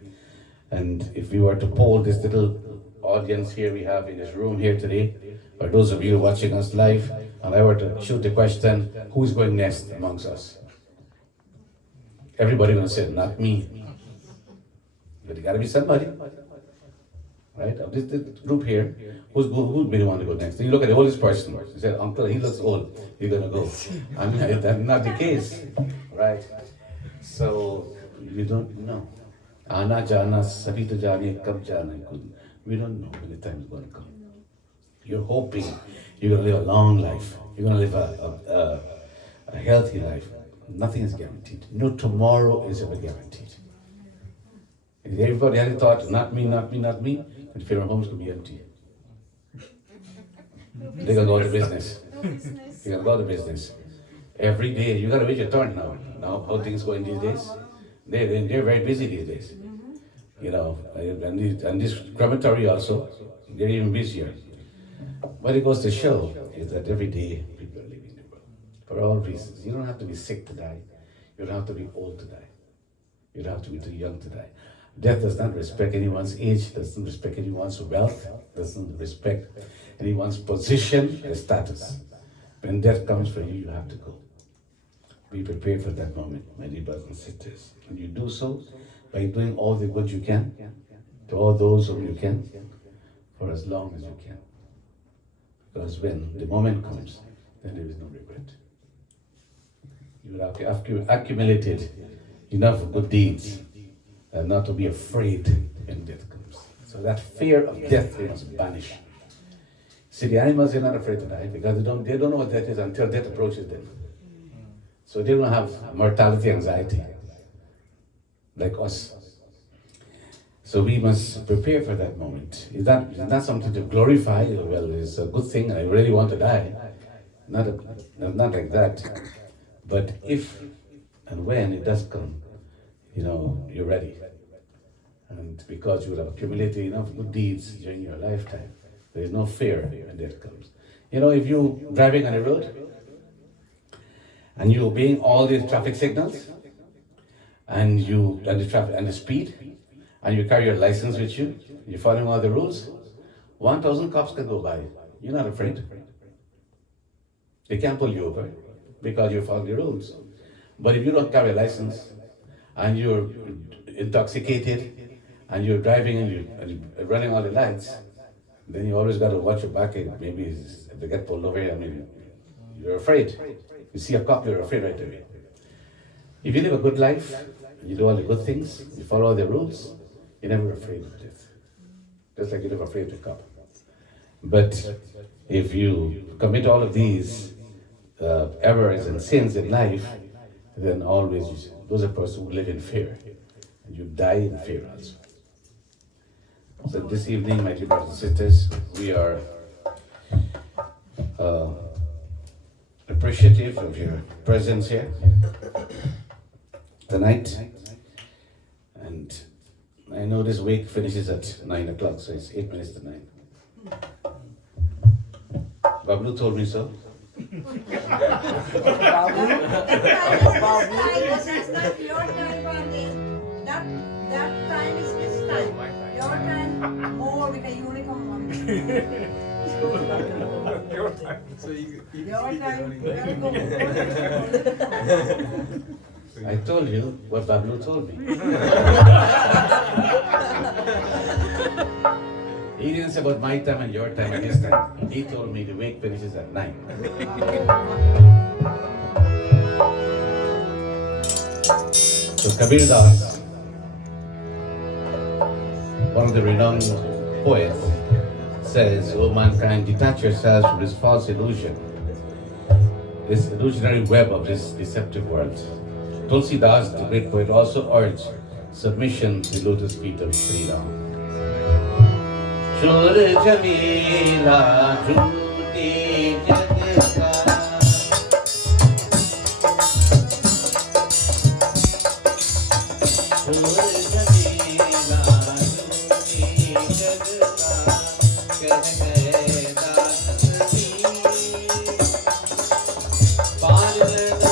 And if we were to poll this little audience here we have in this room here today, or those of you watching us live, and I were to shoot the question, who's going next amongst us? Everybody gonna say, not me. But it gotta be somebody. Right? Of this group here, who'd be the one to go next? And you look at the oldest person, you say, uncle, he looks old, you're gonna go. I mean, that's not the case. Right? So, you don't know. Aana jana, sabhi to jaane, kab jana, we don't know when the time is gonna come. You're hoping you're gonna live a long life. You're gonna live a healthy life. Nothing is guaranteed. No tomorrow is ever guaranteed. If everybody had a thought, not me, not me, not me, the funeral homes could be empty. They're gonna go to business. They're gonna go to business. Every day, you gotta wait your turn now. Now, how things going these days? They're very busy these days. You know, and this crematory also, they're even busier. What it goes to show is that every day people are leaving the world. For all reasons. You don't have to be sick to die. You don't have to be old to die. You don't have to be too young to die. Death does not respect anyone's age, doesn't respect anyone's wealth, doesn't respect anyone's position or status. When death comes for you, you have to go. Be prepared for that moment, my dear brothers and sisters. And you do so by doing all the good you can to all those whom you can for as long as you can. Because when the moment comes, then there is no regret. You will have accumulated enough good deeds and not to be afraid when death comes. So that fear of death we must banish. See, the animals are not afraid to die because they don't know what death is until death approaches them. So they don't have mortality anxiety like us. So we must prepare for that moment. It's not something to glorify. Well, it's a good thing and I really want to die. Not like that. But if and when it does come, you're ready. And because you will have accumulated enough good deeds during your lifetime, there is no fear when death comes. If you're driving on the road and you're obeying all these traffic signals and the speed, and you carry your license with you, you're following all the rules, 1,000 cops can go by. You're not afraid. They can't pull you over because you follow the rules. But if you don't carry a license and you're intoxicated and you're driving and you're running all the lights, then you always got to watch your back. Maybe if they get pulled over, I mean, you're afraid. You see a cop, you're afraid right away. If you live a good life, you do all the good things, you follow all the rules, you're never afraid of death. Just like you're never afraid of a cop. But if you commit all of these errors and sins in life, then always those are persons who live in fear. And you die in fear also. So this evening, my dear brothers and sisters, we are appreciative of your presence here tonight. And I know this week finishes at 9 o'clock, so it's 8 minutes to 9. Bablu told me so. That's not your time, Bobby. That time is this time. Your time more with a unicorn one. Your time. So Your time, you gotta go more. I told you what Bablu told me. He didn't say about my time and your time and his time. He told me the week finishes at 9. So Kabir Das, one of the renowned poets, says, "O mankind, detach yourselves from this false illusion, this illusionary web of this deceptive world." Tulsi Das, the great poet, also urged submission to the lotus feet of Sri Ram. Shur Jamila Jhuti Jagka, Shur Jamila Jhuti Jagka, Keh Dasni, Paan lagaye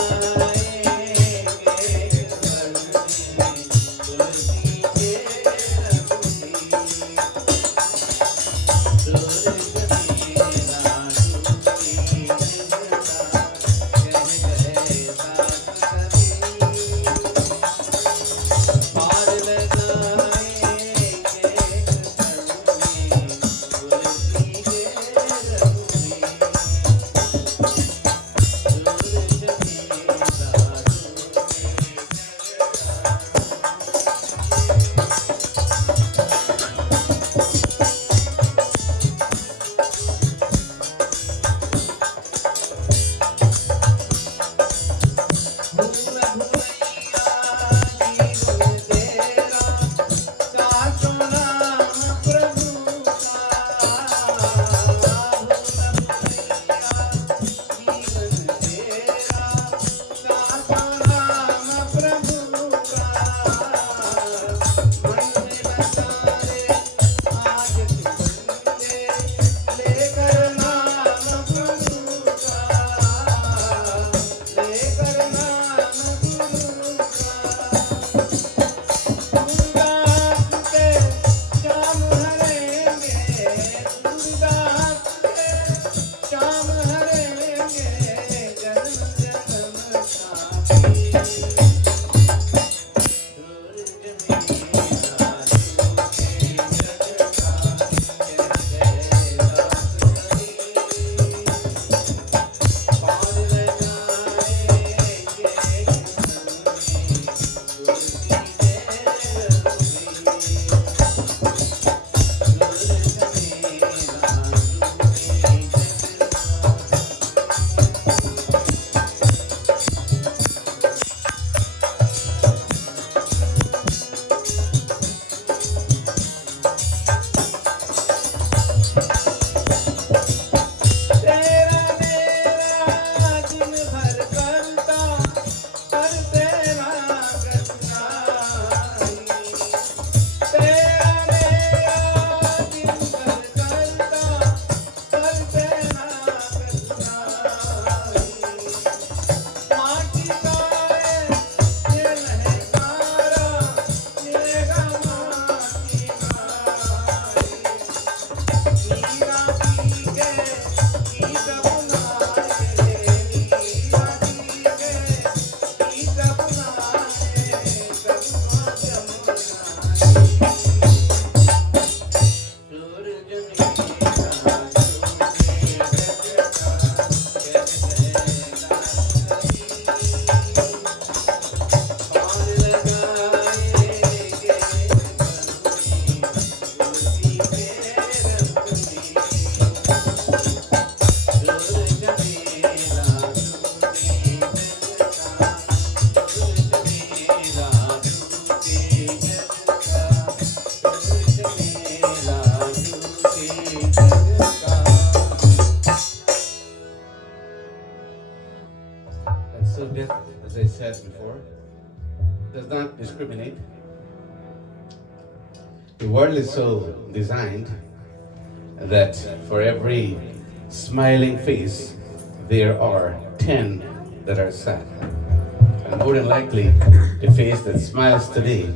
said before, does not discriminate. The world is so designed that for every smiling face, there are 10 that are sad. And more than likely, the face that smiles today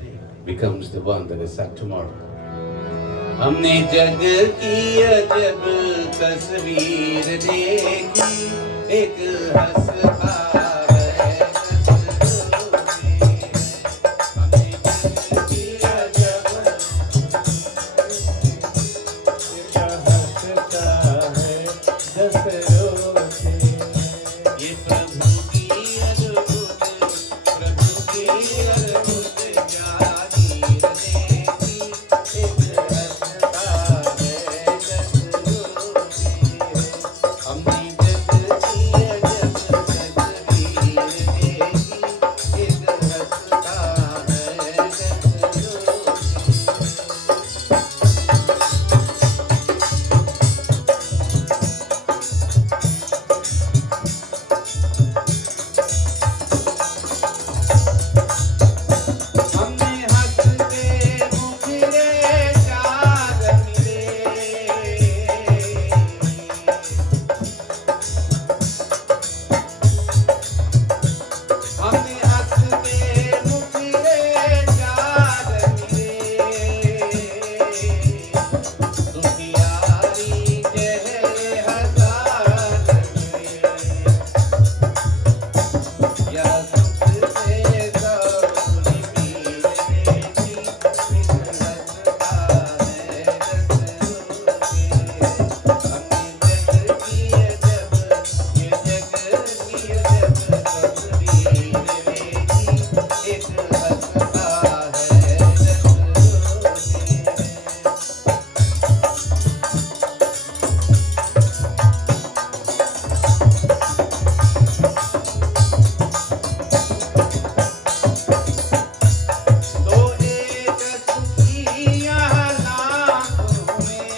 becomes the one that is sad tomorrow. हमने जग की अजब तस्वीर देखी, एक हंसता है नजरों में। हमने जग की अजब ये प्रभु की अद्भुत जागीर देखी, एक हंसता है नजरों में। हमने जग की अजब तस्वीर देखी, एक हंसता है नजरों में। हमने हंसते मुखरे चार मिले, हमने हंसते मुखरे चार मिले, दुखियारी चेहरे हजार मिले। या सुख से सबकी पीर देखी, एक हंसता है नजरों में। हमने जग की अजब, ये जग की अजब तस्वीर देखी, एक हंसता है नजरों में। तो एक सुखी यहाँ लाखों में,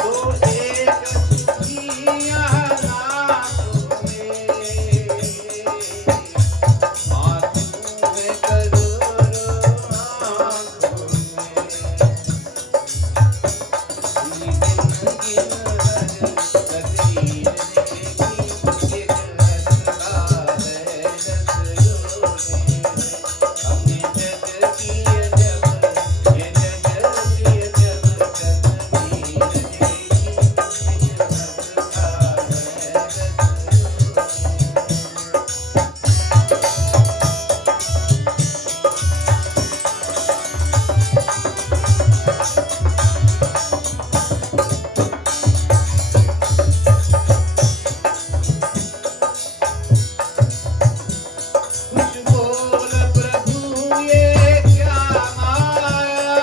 तो एक सुखी यहाँ लाखों में, आंसू है करोड़ों आँखों में। कुछ बोल प्रभु ये क्या माया,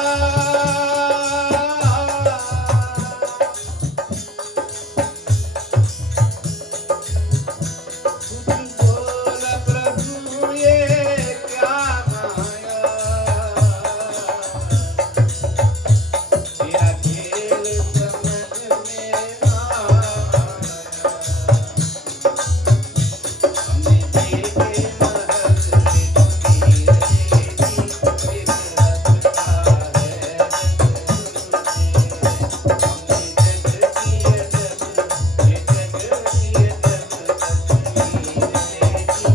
कुछ बोल प्रभु ये क्या माया, तेरा खेल समझ में आया। हमने देखे महल में तस्वीर देखी, एक हंसता है नजरों में। हमने जग की अजब, ये जग की अजब तस्वीर देखी,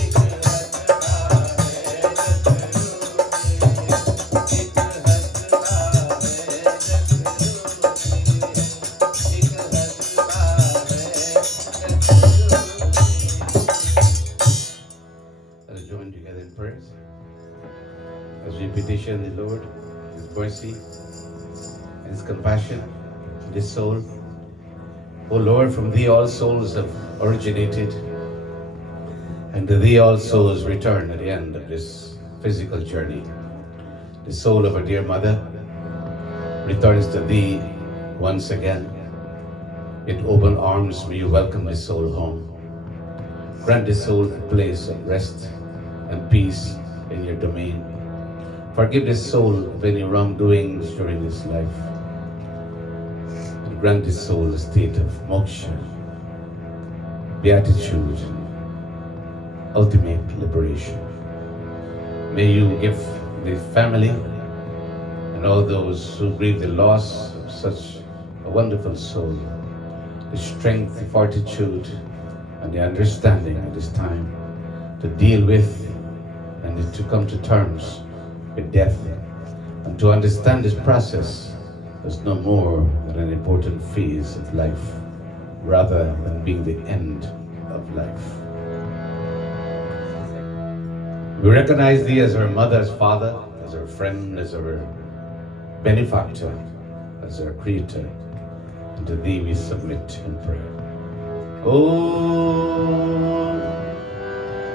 एक हंसता है नजरों में। एक हंसता है नजरों में, एक हंसता है नजरों में। Let us join together in prayers as we petition the Lord, His mercy, and His compassion, this soul. O Lord, from Thee all souls have originated, and to Thee all souls return at the end of this physical journey. The soul of our dear mother returns to Thee once again. In open arms may you welcome this soul home. Grant this soul a place of rest and peace in your domain. Forgive this soul of any wrongdoings during this life. And grant his soul a state of moksha, beatitude, ultimate liberation. May you give the family and all those who grieve the loss of such a wonderful soul the strength, the fortitude, and the understanding at this time to deal with and to come to terms with death and to understand this process as no more than an important phase of life rather than being the end of life. We recognize thee as our mother, as father, as our friend, as our benefactor, as our creator. And to thee we submit in prayer. Om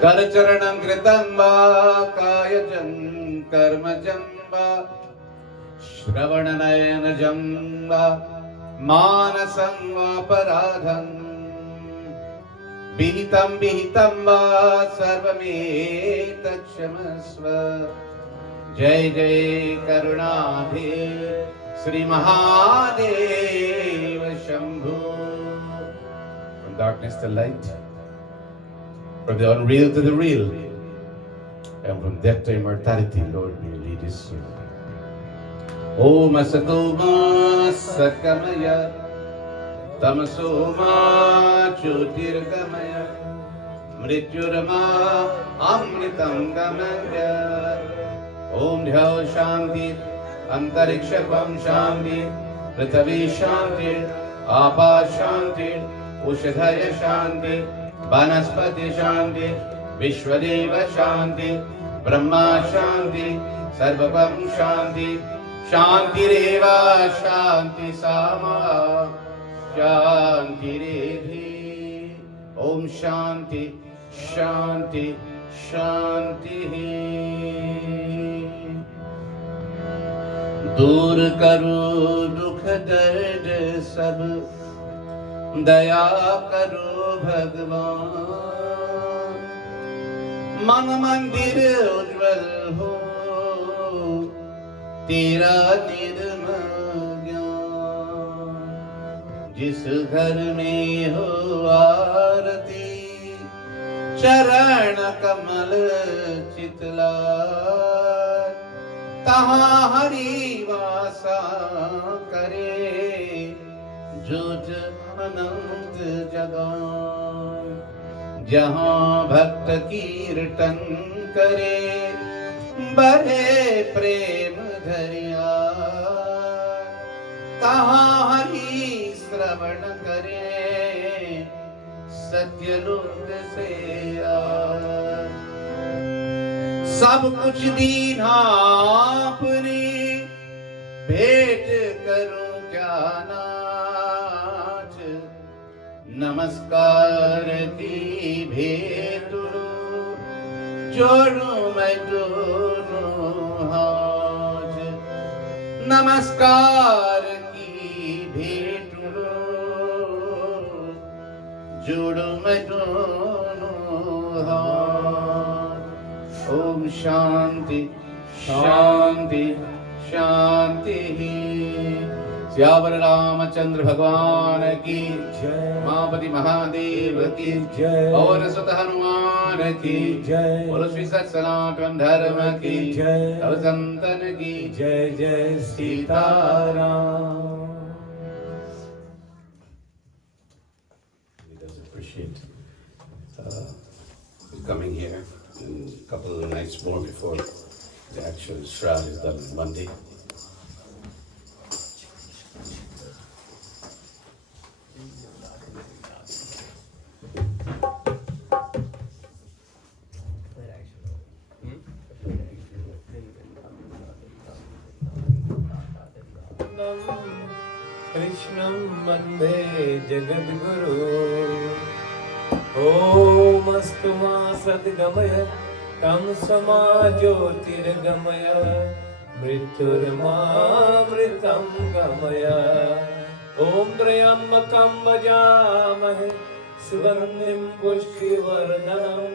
Karacharanam Kritam Va Kayajam Karmajam Va Shravananayanajam Va Manasam Va Paradham Vihitam Va Sarvameta Kshamasva Jai Jai Karunadhe Sri Mahadeva Shambhu. From darkness to light, from the unreal to the real, and from death to immortality, Lord, may you lead his soul. Om Asatoma Satkamaya Tamasoma Jyotirgamaya Mrityurama Amritam Gamaya. Om Dhyav Shanti Antarikshakvam Shanti Prithvi Shanti Apa Shanti Ushadhaya Shanti Vanaspati Shanti Vishwadeva Shanti Brahma Shanti Sarvavam Shanti Shanti Reva Shanti Sama Shanti Redhi. Om Shanti Shanti Shanti. दूर करो दुख दर्द सब, दया करो भगवान। मन मंदिर उज्जवल हो, तेरा निर्मल ज्ञान। जिस घर में हो आरती, चरण कमल चितलाय। तहाँ हरि वासा करे, जुझ अनंत जगान। जहाँ भक्त कीर्तन करे, बढ़े प्रेम धरिया। तहाँ हरि श्रवण करे, सत्यलोक से आए। सब कुछ दीना आपने, भेंट करूं क्या नाथ। नमस्कार की भेंट लूं, जोड़ूं मैं दोनों हाथ। नमस्कार की भेंट लूं, जोड़ूं मैं दोनों हाथ। ओम शांति शांति शांति। श्यावर रामचंद्र भगवान की जय, मापति महादेव की जय, और सुत हनुमान की जय, बोलो श्री सत सनातन धर्म की जय, और संतन की जय। जय Sitaram. He does appreciate coming here. And a couple of nights more before the actual shroud is done on Monday. Krishnam Vande Jagadguru. Om Astu Ma Sadgamaya Tam Sama Jyotirgamaya Mrityurma Mritam Gamaya. Om Trayambakam Vajamahe Sugandhim Pushtivardhanam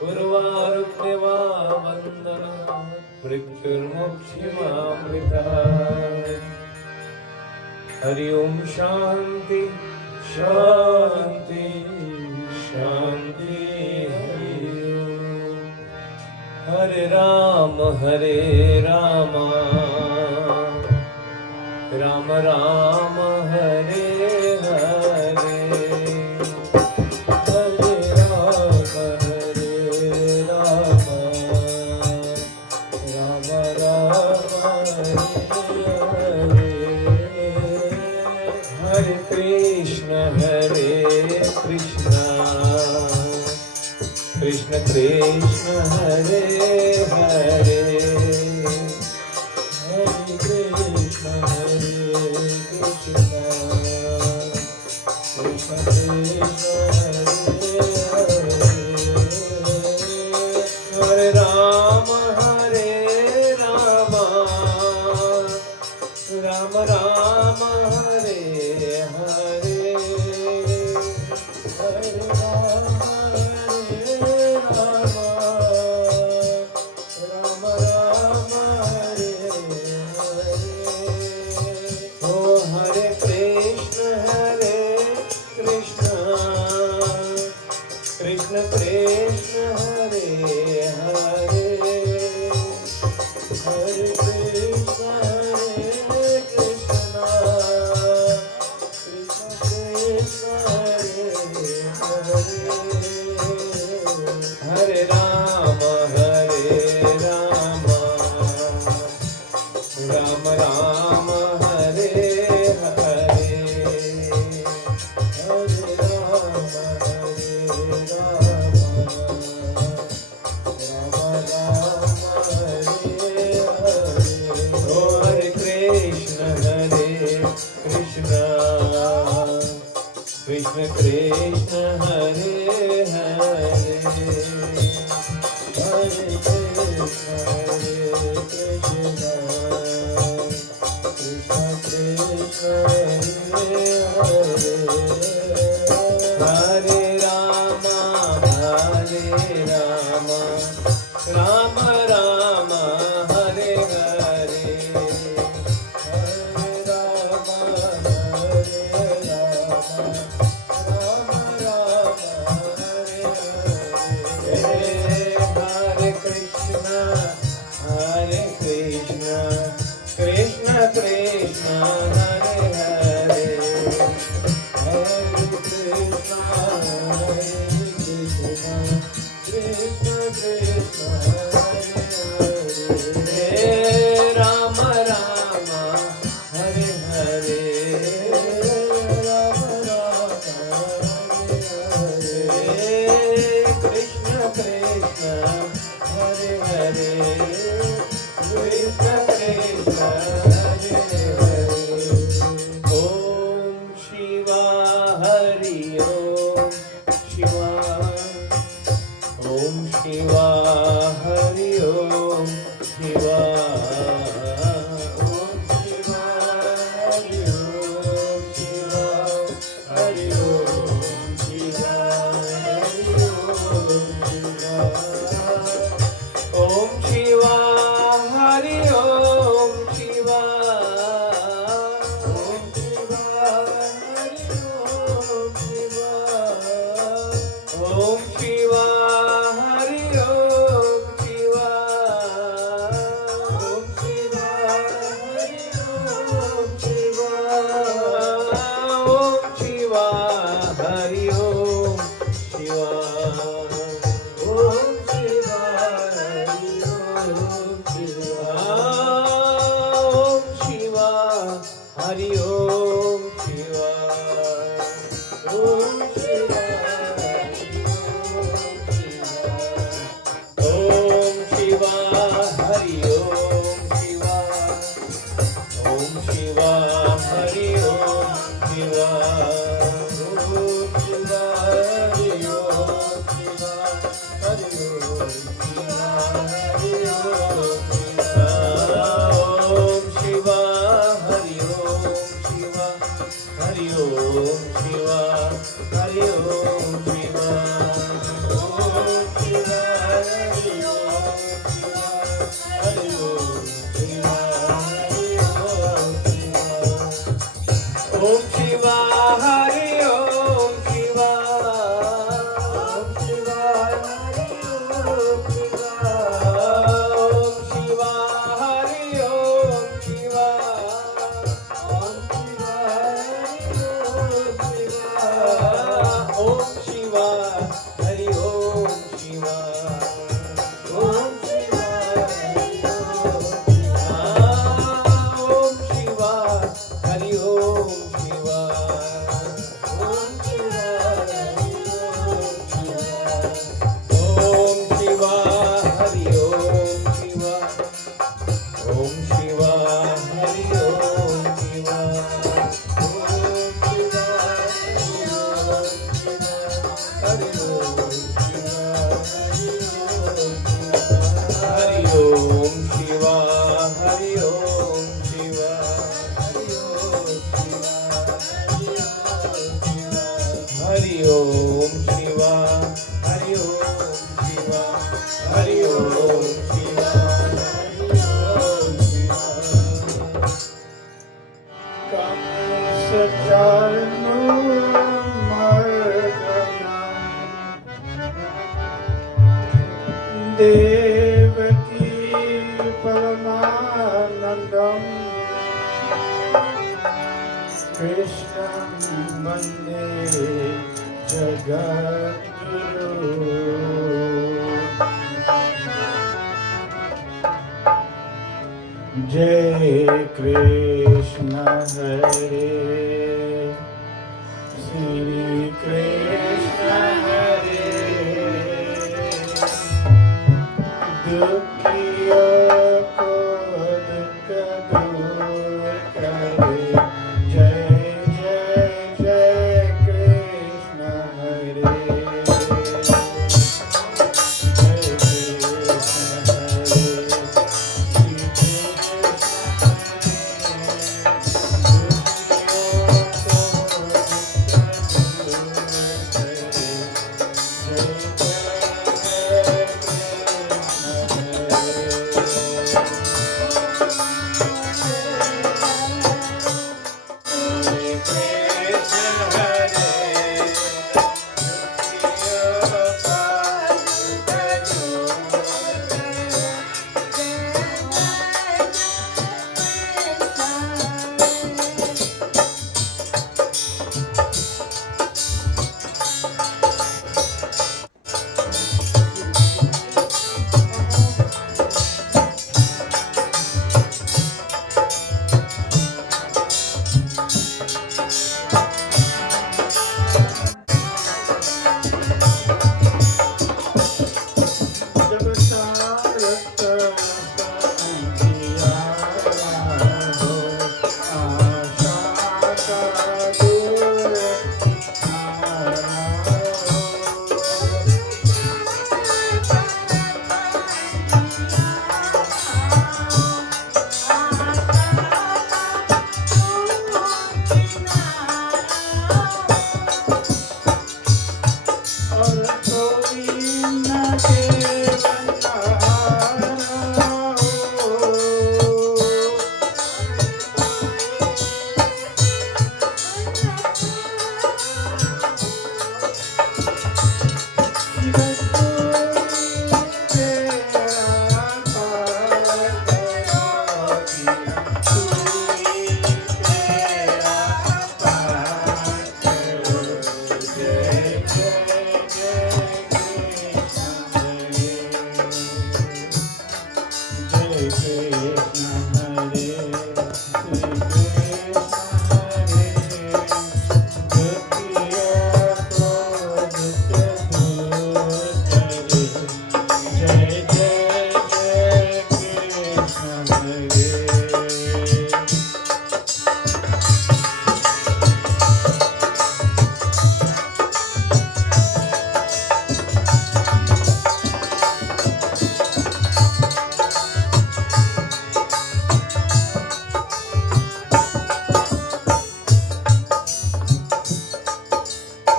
Urvarukneva Vandanam Mrityurmukshimamrita. Hari Om Shanti Shanti Shanti. Hari Om. Hare Ram Ram Ram Hare Hare, Hare Ram Ram Ram Hare Hare. Hare Krishna Krishna Krishna Hare Hare, Hare Krishna Krishna Krishna Hare Ram Ram Ram Hare Hare, Hare Ram Ram Ram Hare Hare. O Hare Krishna Krishna Krishna Hare Hare, Hare Krishna Krishna Krishna Hare Hare. Hare Ram Ram Ram Hare Hare, Hare Ram Ram Hare Hare. O Hare Krishna Krishna Krishna Hare Hare, Hare Krishna Krishna Hare Hare. Hare Ram Ram Ram Hare Hare, Hare Ram Ram Hare Hare. Hare Krishna Krishna Krishna Hare Hare, Hare Krishna Krishna Krishna Hare Hare. Ram Hare Hare, Ram Hare Hare. Krishna Krishna Hare Hare, Krishna Krishna Hare Hare. Om Shiva Hari Om Shiva, Om Shiva Hari Om Shiva, Om Shiva Hari Om Shiva, Hari Om Shiva Hari Om Shiva. Om Shiva Hari Om Shiva, Om Shiva Hari Om Shiva, Om Shiva Hari Om Shiva, Om Shiva Hari Om Shiva, Om Shiva Hari Om Shiva, Om Shiva Hari Om Shiva, Om Shiva Hari Om Shiva, Om Shiva Hari Om Shiva, Om Shiva Hari Om Shiva, Om Shiva Hari Om Shiva, Om Shiva Hari Om Shiva, Hari Om Shiva Hari Om Shiva, Om Shiva Hari Om Shiva, Hari Om Shiva Hari Om Shiva, Om Shiva Hari Om Shiva, Hari Om Shiva Hari Om Shiva. Jagadguru. Jai Krishna Hare Shri Krishna Hare Dukhiya ko dukh dur kare Jai Jai Jai Krishna Hare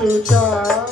तुझा